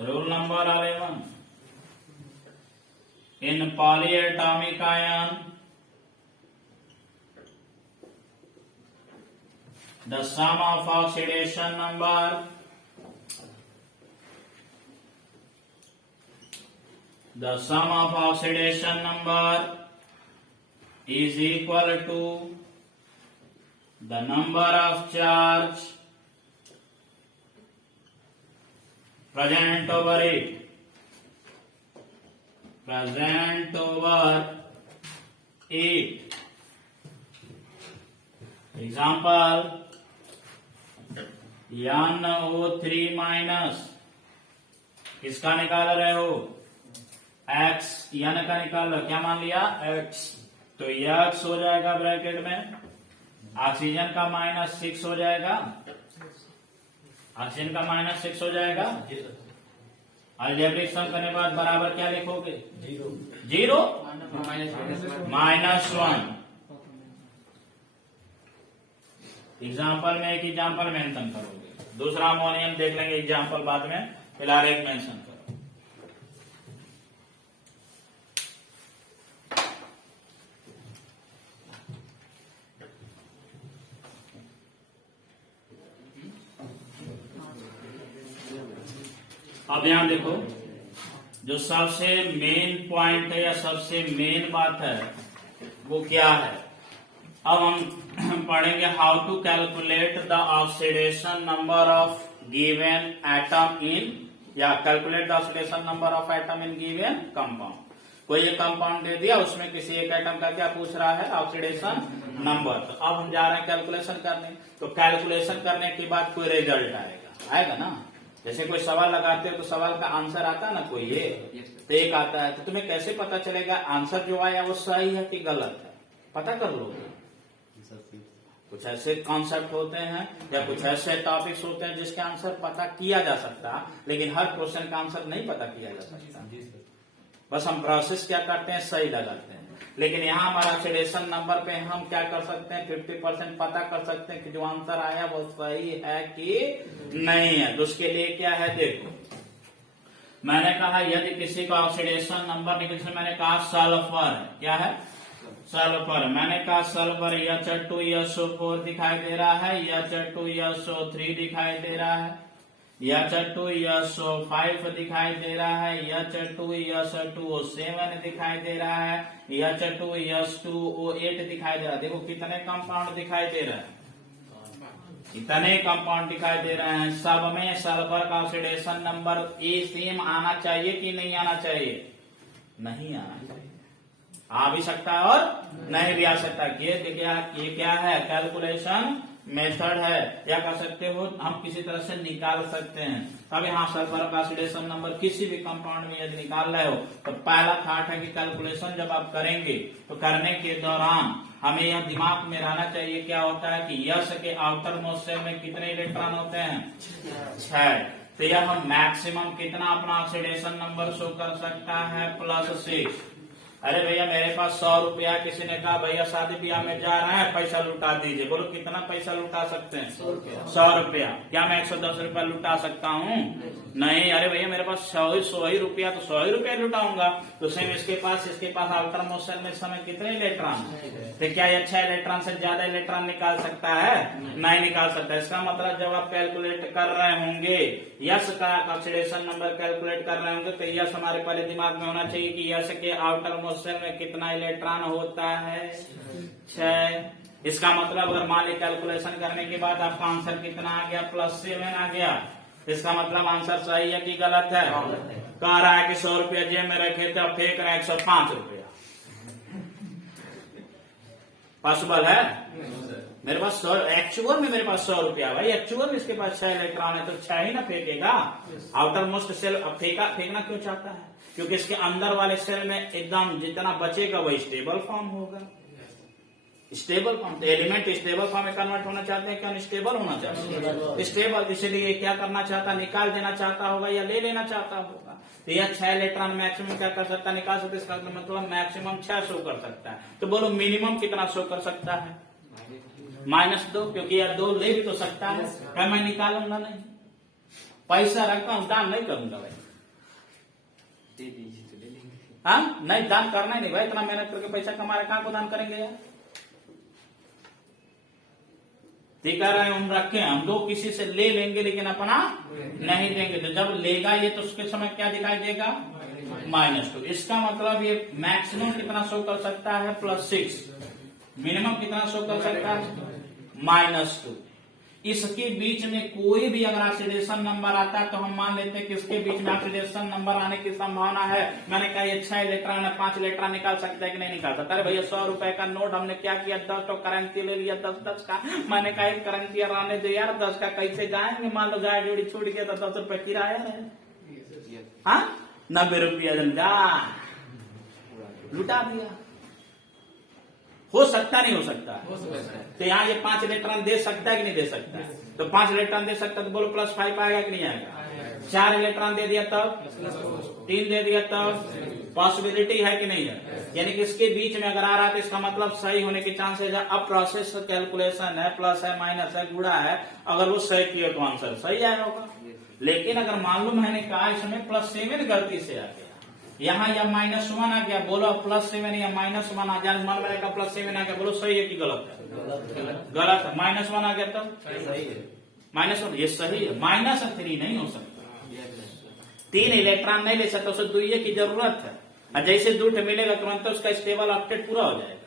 Rule number 11. In polyatomic ion, the sum of oxidation number is equal to the number of charge present over it, Example, NO3 minus, किसका निकाल रहे हो X, N का निकाल रहे हो, क्या मान लिया X, तो X हो जाएगा ब्रैकेट में, ऑक्सीजन का -6 हो जाएगा, ऑक्सीजन का -6 हो जाएगा। अलजेब्रिक सम करने के बाद बराबर क्या लिखोगे 0 -1। एग्जाम्पल में एक एग्जाम्पल मेंशन करोगे, दूसरा अमोनियम देख लेंगे एग्जाम्पल बाद में, फिलहाल एक मेंशन करो। अब यहां देखो जो सबसे मेन पॉइंट है या सबसे मेन बात है वो क्या है। अब हम पढ़ेंगे how to calculate the oxidation number of given atom in, या calculate the oxidation number of atom in given compound. कोई एक कंपाउंड दे दिया, उसमें किसी एक एटम का क्या पूछ रहा है ऑक्सीडेशन नंबर। तो अब हम जा रहे हैं कैलकुलेशन करने, तो कैलकुलेशन करने के बाद कोई रिजल्ट आएगा ना। जैसे कोई सवाल लगाते हो तो सवाल का आंसर आता है ना कोई, ये तो एक आता है, तो तुम्हें कैसे पता चलेगा आंसर जो आया वो सही है कि गलत है, पता कर लोगे। कुछ ऐसे कॉन्सेप्ट होते हैं या कुछ ऐसे टॉपिक्स होते हैं जिसके आंसर पता किया जा सकता, लेकिन हर क्वेश्चन का आंसर नहीं पता किया जा सकता। बस हम प्रोसेस क्या करते हैं, सही लगाते हैं। लेकिन यहाँ हमारा ऑक्सीडेशन नंबर पे हम क्या कर सकते हैं 50% पता कर सकते हैं कि जो आंसर आया वो सही है कि नहीं है। तो उसके लिए क्या है, देखो मैंने कहा यदि किसी का ऑक्सीडेशन नंबर निकले, मैंने कहा सल्फर, क्या है सल्फर, मैंने कहा सल्फर H2SO4 दिखाई दे रहा है, H2SO3 दिखाई दे रहा है, H2 SO5 दिखाई दे रहा है, H2 SO2O7 दिखाई दे रहा है, H2 S2O8 दिखाई दे रहा है। देखो कितने कंपाउंड दिखाई दे रहे हैं, कितने कंपाउंड दिखाई दे रहे हैं। सब में सल्फर का ऑक्सीडेशन नंबर ए सेम आना चाहिए कि नहीं आना चाहिए? नहीं आना चाहिए। आ भी सकता है और नहीं भी आ सकता है। ये क्या है? कैलकुलेशन मेथड है, या कह सकते हो हम किसी तरह से निकाल सकते हैं। अब यहाँ सल्फर का ऑक्सीडेशन नंबर किसी भी कंपाउंड में यदि निकाल रहे हो तो पहला थाट है कि कैलकुलेशन जब आप करेंगे तो करने के दौरान हमें यह दिमाग में रहना चाहिए क्या होता है कि यस के आउटर मोस्ट शेल में कितने इलेक्ट्रॉन होते हैं? 6। तो यह हम मैक्सिमम कितना अपना ऑक्सीडेशन नंबर शो कर सकता है? +6। अरे भैया मेरे पास 100 रुपया, किसी ने कहा भैया शादी ब्याह में जा रहे हैं पैसा लुटा दीजिए। बोलो कितना पैसा लुटा सकते हैं? 100 रुपया। क्या मैं 110 रुपया लुटा सकता हूँ? नहीं। अरे भैया मेरे पास 100 ही रुपया, तो 100 ही रुपया लुटाऊंगा। तो सेम इसके पास आउटर मोस्ट शेल में इस समय कितने इलेक्ट्रॉन? तो क्या ये 6 इलेक्ट्रॉन से ज्यादा इलेक्ट्रॉन निकाल सकता है? नहीं निकाल सकता। इसका मतलब जब आप कैलकुलेट कर रहे होंगे, यस का ऑक्सीडेशन नंबर कैलकुलेट कर रहे होंगे, तो यस हमारे पहले दिमाग में होना चाहिए कि यस के आउटर मोस्ट शेल में कितना इलेक्ट्रॉन होता है? 6। इसका मतलब अगर मान ली कैलकुलेशन करने के बाद आपका आंसर कितना आ गया? +7 आ गया। इसका मतलब आंसर सही है कि गलत है? कह रहा है कि 100 रुपया जेब में रखे थे, अब फेंक रहे हैं 105 रुपया। पॉसिबल है? मेरे पास 100, एक्चुअल में मेरे पास 100 रुपया भाई, एक्चुअल में इसके पास 6 इलेक्ट्रॉन है, तो 6 ही ना फेंकेगा। आउटर मोस्ट सेल फेंकना क्यों चाहता है? क्योंकि इसके अंदर वाले सेल में एकदम जितना बचेगा वही स्टेबल फॉर्म होगा। Stable form, element stable form में कन्वर्ट होना चाहते हैं, क्या अनस्टेबल होना चाहते हैं? स्टेबल। इसलिए क्या करना चाहता? निकाल देना चाहता होगा या ले लेना चाहता होगा। तो यह 6 इलेक्ट्रॉन मैक्सिमम क्या कर सकता है? निकाल सकते। इसका मतलब मैक्सिमम 6 शो कर सकता है। तो बोलो मिनिमम कितना शो कर सकता है? -2, क्योंकि यह 2 ले भी तो सकता है। क्या मैं निकालूंगा नहीं? पैसा रखता हूं, दान नहीं करूंगा भाई। हाँ नहीं, दान करना ही नहीं भाई। इतना मेहनत करके पैसा कमा रहे, कहां को दान करेंगे यार? ठीक है, हम रखें, हम लोग किसी से ले लेंगे लेकिन अपना नहीं देंगे। तो जब लेगा ये तो उसके समय क्या दिखाई देगा? -2। इसका मतलब ये मैक्सिमम कितना शो कर सकता है? +6। मिनिमम कितना शो कर सकता है? -2। इसके बीच में कोई भी अगर ऑक्सीडेशन नंबर आता है तो हम मान लेते हैं कि इसके बीच में ऑक्सीडेशन नंबर आने की संभावना है। मैंने कहा ये 6 इलेक्ट्रॉन है, 5 इलेक्ट्रॉन निकाल सकता है कि नहीं निकाल सकता? अरे भैया 100 रुपए का नोट हमने क्या किया? 10 तो करेंसी ले लिया, 10 का। मैंने कहा एक करेंसी आने दे यार, 10 का कैसे जाएंगे? मान लो गाड़ी उड़ी छूट गया तो 10 रुपए किराया है। हाँ 90 रुपया जा लुटा दिया। हो सकता नहीं हो सकता? तो यहाँ ये 5 इलेक्ट्रॉन दे सकता है कि नहीं दे सकता? तो 5 इलेक्ट्रॉन दे सकता तो बोलो +5 आएगा कि नहीं आएगा? 4 इलेक्ट्रॉन दे दिया तब, 3 दे दिया तब, पॉसिबिलिटी है कि नहीं है? यानी कि इसके बीच में अगर आ रहा है तो इसका मतलब सही होने के चांसेस है। अब प्रोसेस कैलकुलेशन है, प्लस है, माइनस है, गुणा है, अगर वो सही किया तो आंसर सही आया होगा। लेकिन अगर मालूम मैंने कहा इसमें +7 गलती से आ गया, यहाँ या -1 आ गया, बोलो +7 या -1 आ जाए, मान मैंने कहा +7 आ गया, बोलो सही है कि गलत है? गलत है। -1 आ गया तब सही है। -1 ये सही है। -3 नहीं हो सकता। 3 इलेक्ट्रॉन नहीं ले सकता, उसे 2 की जरूरत है। और जैसे 2 मिलेगा तुरंत उसका स्टेबल ऑक्टेट पूरा हो जाएगा।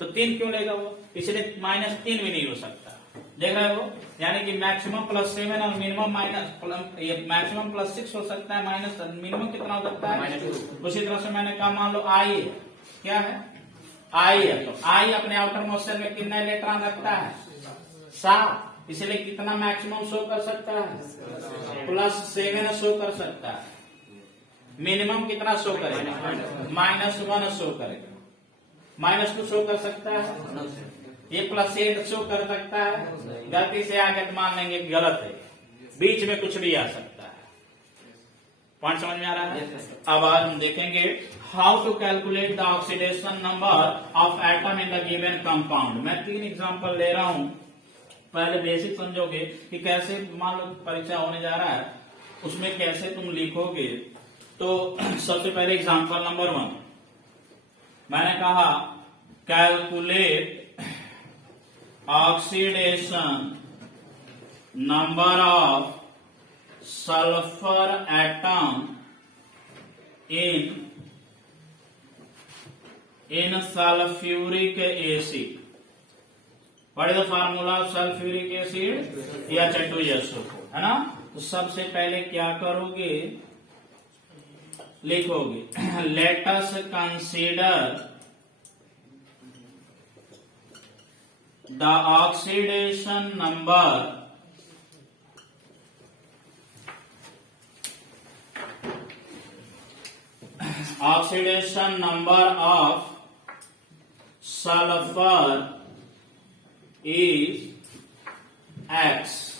तो 3 क्यों लेगा वो? इसलिए -3 भी नहीं हो सकता। देख रहे हो? यानी कि मैक्सिमम +7 और मिनिमम मैक्सिमम +6 हो सकता है, माइनस मिनिमम कितना हो सकता है? उसी तरह से मैंने कहा मान लो आई क्या है? आई है, तो आई अपने आउटर मोस्ट शेल में कितना इलेक्ट्रॉन रखता है? 7। इसलिए कितना मैक्सिमम शो कर सकता है? +7 शो कर सकता है। मिनिमम कितना शो करेगा? -1 शो करेगा। -2 शो कर सकता है। ये +8 शो कर सकता है। गलती से आगे मान लेंगे गलत है, बीच में कुछ भी आ सकता है। पॉइंट समझ में आ रहा है? अब आज हम देखेंगे how to calculate the oxidation number of atom in the given compound. मैं 3 एग्जांपल ले रहा हूं। पहले बेसिक समझोगे कि कैसे मान लो परीक्षा होने जा रहा है, उसमें कैसे तुम लिखोगे। तो सबसे पहले एग्जांपल नंबर 1 मैंने कहा calculate oxidation number of sulfur atom in sulfuric acid. What is the formula of sulfuric acid? H2SO4, है ना। तो सबसे पहले क्या करोगे, लिखोगे let us consider the oxidation number of sulfur is X।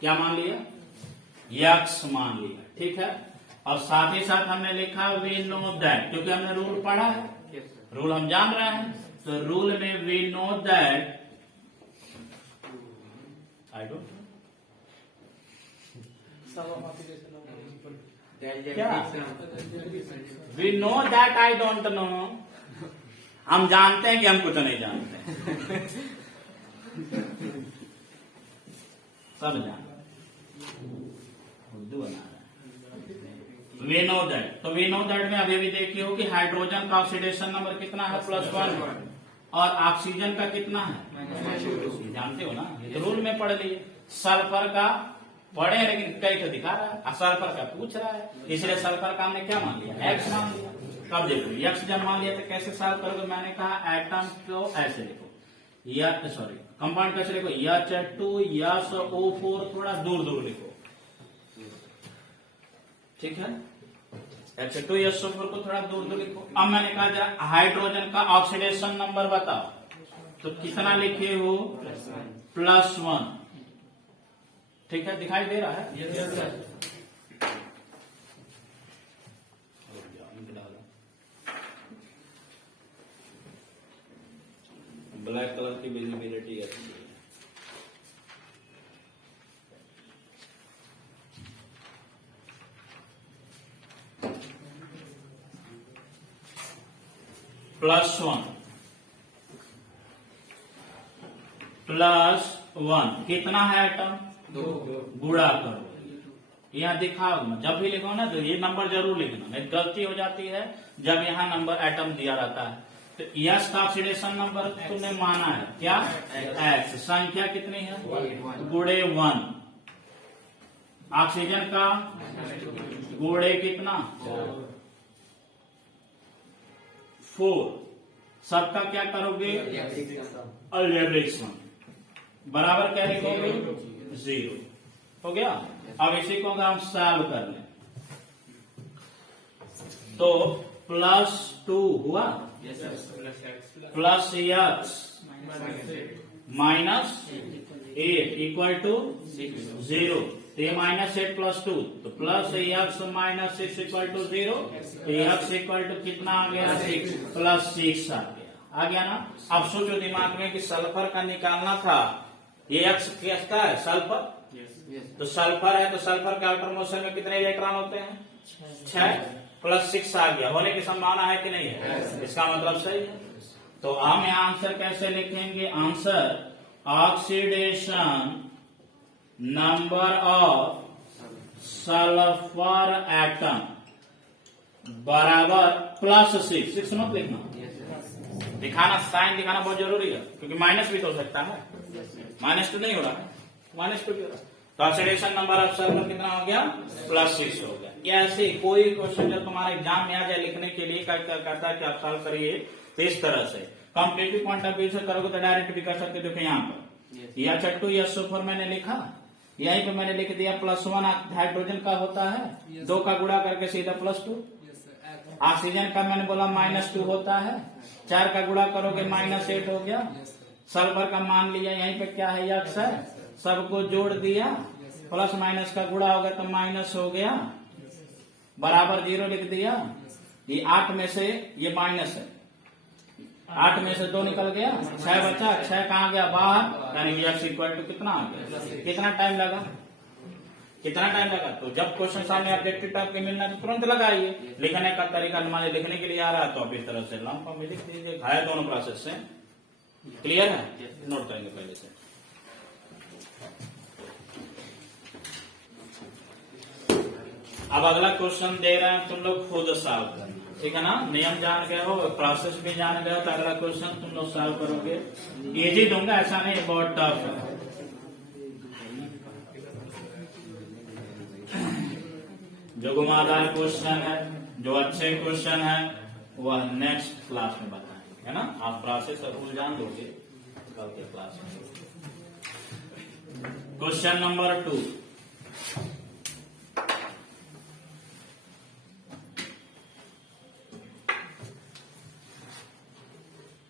क्या मान लिया? X मान लिया, ठीक है। और साथ ही साथ हमने लिखा वी नो दैट, क्योंकि हमने रूल पढ़ा है, रूल हम जान रहे हैं। तो रूल में we know that, I don't क्या, we know that I don't know, हम जानते हैं कि हम कुछ नहीं जानते सब जानते, उर्दू बना रहा है। वी नो दैट, तो वी नो दैट में अभी भी देखिए हो कि हाइड्रोजन का ऑक्सीडेशन नंबर कितना है, +1, और ऑक्सीजन का कितना है, ये जानते हो ना, ये तो रूल में पढ़ लिए। सल्फर का पढ़े लेकिन कई तो दिखा रहा है, सल्फर का पूछ रहा है, इसलिए सल्फर का हमने क्या मान लिया, X मान लिया। अब देखो X जब मान लिया तो कैसे सॉल्व करोगे, मैंने कहा एटम को ऐसे लिखो, या सॉरी कंपाउंड कैसे लिखो, H2SO4 थोड़ा दूर दूर लिखो, ठीक है। H2SO4 को थोड़ा दूर दूर लिखो। अब मैंने कहा हाइड्रोजन का ऑक्सीडेशन नंबर बताओ, तो कितना लिखे हो, +1, ठीक है। दिखाई दे रहा है, ब्लैक कलर की विजिबिलिटी है, +1 कितना है आइटम, 2, गुणा करो। यहाँ दिखाओ ना, जब भी लिखो ना तो ये नंबर जरूर लिखना, नहीं गलती हो जाती है जब यहाँ नंबर एटम दिया रहता है। तो यस का ऑक्सीडेशन नंबर तुमने माना है क्या, X, संख्या कितनी है, गुणे 1, ऑक्सीजन का गुणे कितना, 4, सबका क्या करोगे, बराबर क्या लिखोगे, 0, हो गया। अब इसी को अगर हम सॉल्व कर लें तो +2 हुआ, +X -8 इक्वल टू 0, तो ये -8 +2, तो +X -6 इक्वल टू 0, तो X इक्वल टू कितना आ गया, 6, +6 आ गया ना। अब सोचो दिमाग में कि सल्फर का निकालना था, ये X क्या है, सल्फर, तो सल्फर है, तो सल्फर के आउटर मोशन में कितने इलेक्ट्रॉन होते हैं, 6, +6 आ गया, होने की संभावना है कि नहीं है, इसका मतलब सही है। तो हम यहाँ आंसर कैसे लिखेंगे, answer oxidation number of sulphur atom बराबर +6 मत लिखना, दिखाना, साइन दिखाना बहुत जरूरी है, क्योंकि माइनस भी तो हो सकता है, माइनस तो नहीं हो रहा है, माइनस तो क्यों हो रहा है। तो ऑक्सीडेशन नंबर ऑफ सल्फर कितना हो गया, +6 हो गया। या ऐसे कोई क्वेश्चन जब तुम्हारे एग्जाम में आ जाए लिखने के लिए कहता है कि आप सॉल्व करिए, तो इस तरह से कॉम्पिटिटिव पॉइंट ऑफ व्यू से करोगे तो डायरेक्ट भी कर सकते। देखो यहाँ पर या H2SO4 मैंने लिखा, यहीं पे मैंने लिख दिया +1 हाइड्रोजन का होता है, 2 का गुणा करके सीधा +2, ऑक्सीजन का मैंने बोला -2 होता है, 4 का गुणा करोगे -8 हो गया, सल्फर का मान लिया, यहीं पे क्या है, X है, सबको जोड़ दिया, प्लस माइनस का गुणा हो गया तो माइनस हो गया, बराबर 0 लिख दिया। ये 8 में से ये माइनस है, 8 में से 2 निकल गया, 6 बचा, 6 कहाँ गया बाहर, यानी कि X इक्वल टू कितना आ गया। कितना टाइम लगा, कितना टाइम लगा, तो जब क्वेश्चन सामने ऑब्जेक्टिव टाइप के मिलना तो तुरंत लगाइए। लिखने का तरीका मान लिखने के लिए आ रहा है तो आप इस तरह से लॉन्ग फॉर्म में लिख दीजिए, है दोनों प्रोसेस से, क्लियर है, नोट करेंगे पहले से। अब अगला क्वेश्चन दे रहे हैं, तुम लोग खुद सॉल्व करना, ठीक है ना। नियम जान गए हो, प्रोसेस भी जान गए हो, तो अगला क्वेश्चन तुम लोग सॉल्व करोगे। इजी दूंगा, ऐसा नहीं बहुत टफ है। जो घुमादार क्वेश्चन है, जो अच्छे क्वेश्चन है, वह नेक्स्ट क्लास में बताएंगे, है ना। आप प्रोसेस और रूल जान दोगे कल के क्लास में। Question number 2,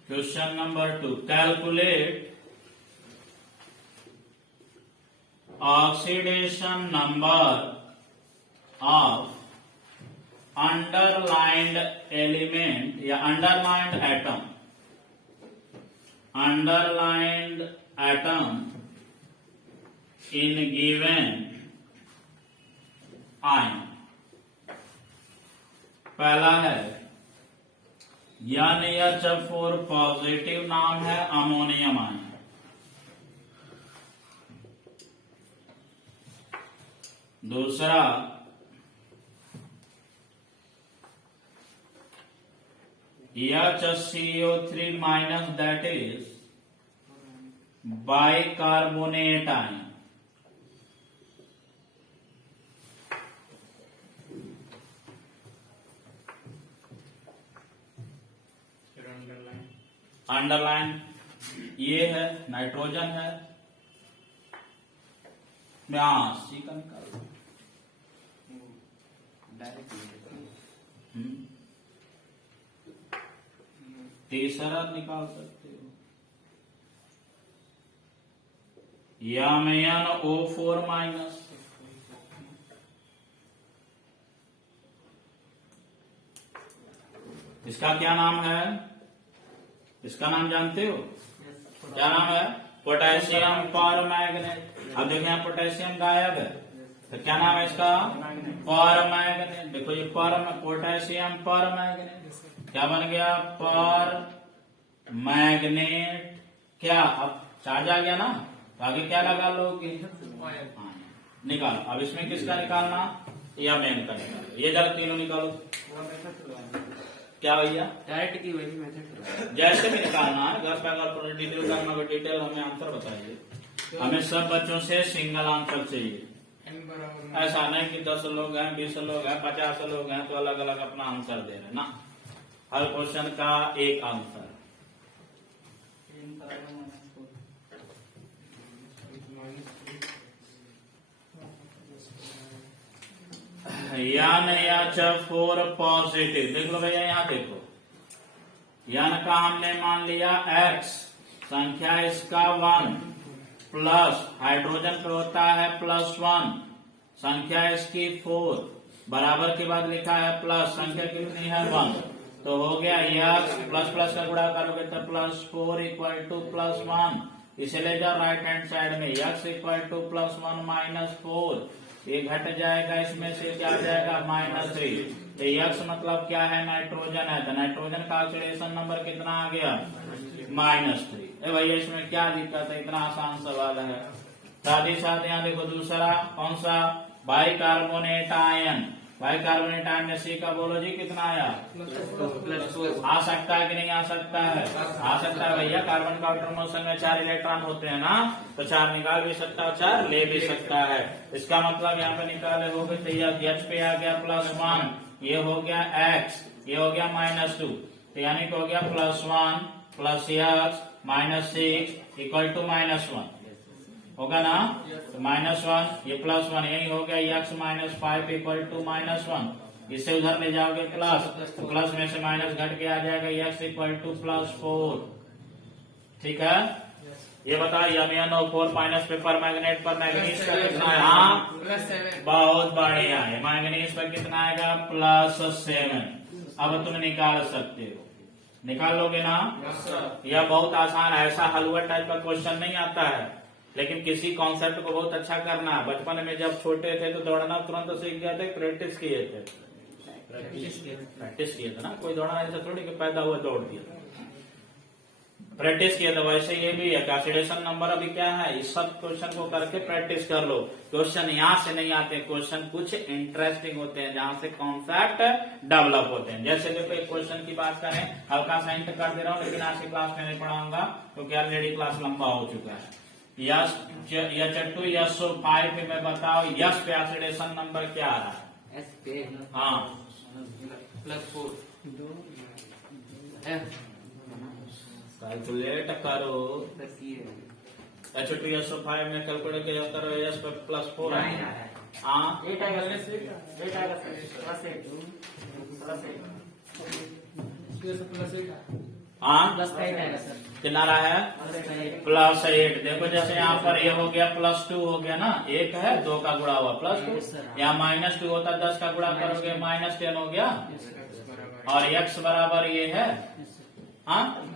question number 2, calculate oxidation number of underlined element या underlined atom in given ion. पहला है NH4 पॉजिटिव नाम है अमोनियम आयन। दूसरा HCO3 minus, that is bicarbonate ion. Underline ये है, नाइट्रोजन है, सी का निकाल तीसरा निकाल सकते हो, MnO4 माइनस। इसका क्या नाम है, इसका नाम जानते हो, क्या नाम है, पोटेशियम परमैंगनेट। अब देखिए यहाँ पोटेशियम गायब है, तो क्या नाम है इसका, परमैंगनेट। देखो ये पोटेशियम परमैंगनेट क्या बन गया, परमैंगनेट। क्या अब चार्ज आ गया ना, तो आगे क्या लगा लोगे, निकालो। अब इसमें किसका निकालना, या मेन का निकालो, ये जरा तीनों निकालो। क्या भैया, डायरेक्ट की वही मेथड जैसे भी निकालना है, घर पे अगर डिटेल करना हो डिटेल हमें आंसर बताइए। हमें सब बच्चों से सिंगल आंसर चाहिए, ऐसा नहीं कि 10 लोग हैं, 20 लोग हैं, 50 लोग हैं तो अलग अलग अपना आंसर दे रहे ना। हर क्वेश्चन का एक आंसर। NH4 पॉजिटिव, देख लो भैया यहाँ देखो, यान का हमने मान लिया X, संख्या इसका 1 प्लस हाइड्रोजन पे होता है +1, संख्या इसकी 4 बराबर के बाद लिखा है प्लस, संख्या कितनी है 1, तो हो गया X प्लस प्लस का गुणा करोगे तो +4 = +1। इसे ले जाओ राइट हैंड साइड में, X = +1 - 4, ये घट जाएगा, इसमें से क्या आ जाएगा -3। तो X मतलब क्या है, नाइट्रोजन है, तो नाइट्रोजन का ऑक्सीडेशन नंबर कितना आ गया, -3। भैया इसमें क्या दिक्कत है, इतना आसान सवाल है। साथ ही साथ यहाँ देखो दूसरा कौन सा, बाइकार्बोनेट आयन। बाइकार्बोनेट आयन में C का बोलो जी कितना आया, +4। आ सकता है कि नहीं आ सकता है, आ सकता है भैया। कार्बन का ऑटोनॉमल संख्या 4 इलेक्ट्रॉन होते हैं ना, तो 4 निकाल भी सकता है, 4 ले भी सकता है। इसका मतलब यहाँ पे निकाले हो गए, तो यह H पे आ गया +1, ये हो गया X, ये हो गया -2, तो यानी कि हो गया +1 + X -6 = -1 होगा ना, तो -1 ये +1, यही हो गया X -5 = -1। इससे उधर ले जाओगे प्लस, तो प्लस में से माइनस घट के आ जाएगा X = +4। ठीक है, ये बताओ MnO4 माइनस पे परमैंगनेट पर मैंगनीज का कितना है, हाँ बहुत बढ़िया है, मैंगनीज पर कितना आएगा +7। अब तुम निकाल सकते हो, निकाल लोगे ना, यह बहुत आसान है, ऐसा हलवा टाइप का क्वेश्चन नहीं आता है, लेकिन किसी कॉन्सेप्ट को बहुत अच्छा करना है। बचपन में जब छोटे थे तो दौड़ना तुरंत सीख गए थे, प्रैक्टिस किए थे, प्रैक्टिस किए थे ना, कोई दौड़ना ऐसा थोड़ी कि पैदा हुआ दौड़ दिया। प्रैक्टिस किया तो वैसे ये भी है। ऑक्सीडेशन नंबर अभी क्या है, इस सब क्वेश्चन को करके प्रैक्टिस कर लो। क्वेश्चन यहाँ से नहीं आते, क्वेश्चन कुछ इंटरेस्टिंग होते हैं जहाँ से कॉन्सेप्ट डेवलप होते हैं। जैसे देखो एक क्वेश्चन की बात करें, हल्का सा हिंट कर दे रहा हूँ, लेकिन आज की क्लास में नहीं पढ़ाऊंगा क्योंकि ऑलरेडी क्लास लंबा हो चुका है। यस या चट्टू यस 5 में बताओ यस पे ऑक्सीडेशन नंबर क्या आ रहा है? एस पे हाँ +4 कैलकुलेट करो। प्लस ये चट्टू यस 5 में कैलकुलेट किया जाता है, यस पे +4 9 है। आ रहा है। हाँ 8 आएगा, 8 आएगा सर, +8 हाँ प्लस का 8 आएगा सर, कितना रहा है? प्लस का 8 +8। देखो जैसे यहाँ पर ये हो गया +2 हो गया ना, एक है 2 का गुणा हुआ +2, यहाँ -2 होता 10 का गुणा करोगे -10 हो गया, और x बराबर ये है। हाँ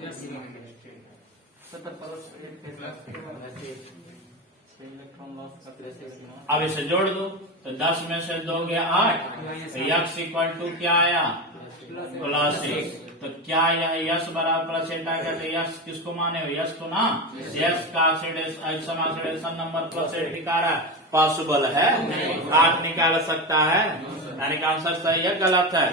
इलेक्ट्रॉन लॉस का प्लस अब इसे जोड़ दो तो 10 में से 2 गया 8, तो x इक्वल टू क्या आया? +6। तो क्या यह यस बराबर +8 आएगा? तो यस किसको माने हो? यस को ना, यस का ऑक्सीडेशन नंबर +8 दिखा रहा है, पॉसिबल है? आप निकाल सकता है, यानी कि आंसर सही है गलत है?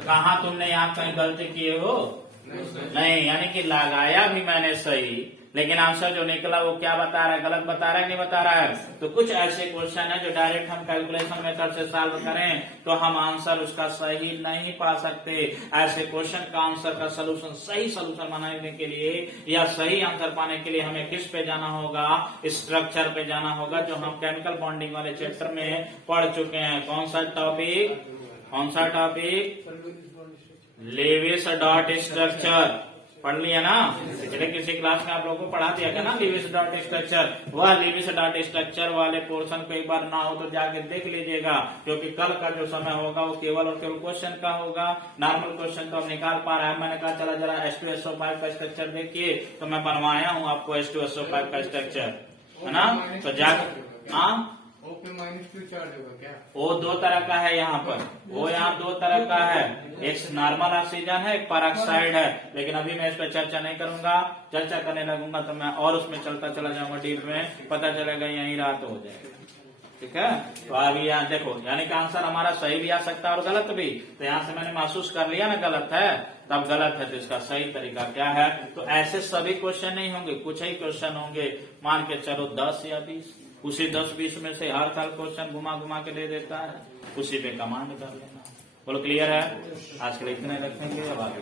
कहाँ तुमने यहाँ कहीं गलती किए हो? नहीं, यानी कि लगाया भी मैंने सही, लेकिन आंसर जो निकला वो क्या बता रहा है? गलत बता रहा है, नहीं बता रहा है? तो कुछ ऐसे क्वेश्चन है जो डायरेक्ट हम कैलकुलेशन मेथड से सॉल्व करें तो हम आंसर उसका सही नहीं पा सकते। ऐसे क्वेश्चन का आंसर का सोल्यूशन, सही सोल्यूशन बनाने के लिए या सही आंसर पाने के लिए हमें किस पे जाना होगा? स्ट्रक्चर पे जाना होगा, जो हम केमिकल बॉन्डिंग वाले चैप्टर में पढ़ चुके हैं। कौन सा टॉपिक? लेविस डॉट स्ट्रक्चर पढ़ लिया ना? पिछले किसी क्लास में आप लोगों को पढ़ा दिया था ना लेविस डॉट स्ट्रक्चर। वह लेविस डॉट स्ट्रक्चर वाले पोर्शन को एक बार ना हो तो जाके देख लीजिएगा, क्योंकि कल का जो समय होगा वो केवल और केवल क्वेश्चन का होगा। नॉर्मल क्वेश्चन तो हम निकाल पा रहे हैं। मैंने कहा चला जरा H2SO5 का स्ट्रक्चर देखिए, तो मैं बनवाया हूँ आपको H2SO5 का स्ट्रक्चर, है ना? तो जाकर हाँ O पे -2 चार्ज होगा क्या? वो 2 तरह का है यहाँ पर, वो यहाँ 2 तरह का है, एक नॉर्मल ऑक्सीजन है, एक पेरोक्साइड है। लेकिन अभी मैं इस पर चर्चा नहीं करूंगा, चर्चा करने लगूंगा तो मैं और उसमें चलता चला जाऊंगा डीप में, पता चलेगा यही रहा तो हो जाएगा। ठीक है, तो अभी यहाँ देखो, यानी कि आंसर हमारा सही भी आ सकता है और गलत भी। तो यहाँ से मैंने महसूस कर लिया ना गलत है, तब गलत है, तो इसका सही तरीका क्या है? तो ऐसे सभी क्वेश्चन नहीं होंगे, कुछ ही क्वेश्चन होंगे, मान के चलो 10 या 20, उसी 10-20 में से हर साल क्वेश्चन घुमा घुमा के दे देता है, उसी पे कमांड कर लेना। बोलो क्लियर है? आज के लिए इतना ही रखेंगे, अब आगे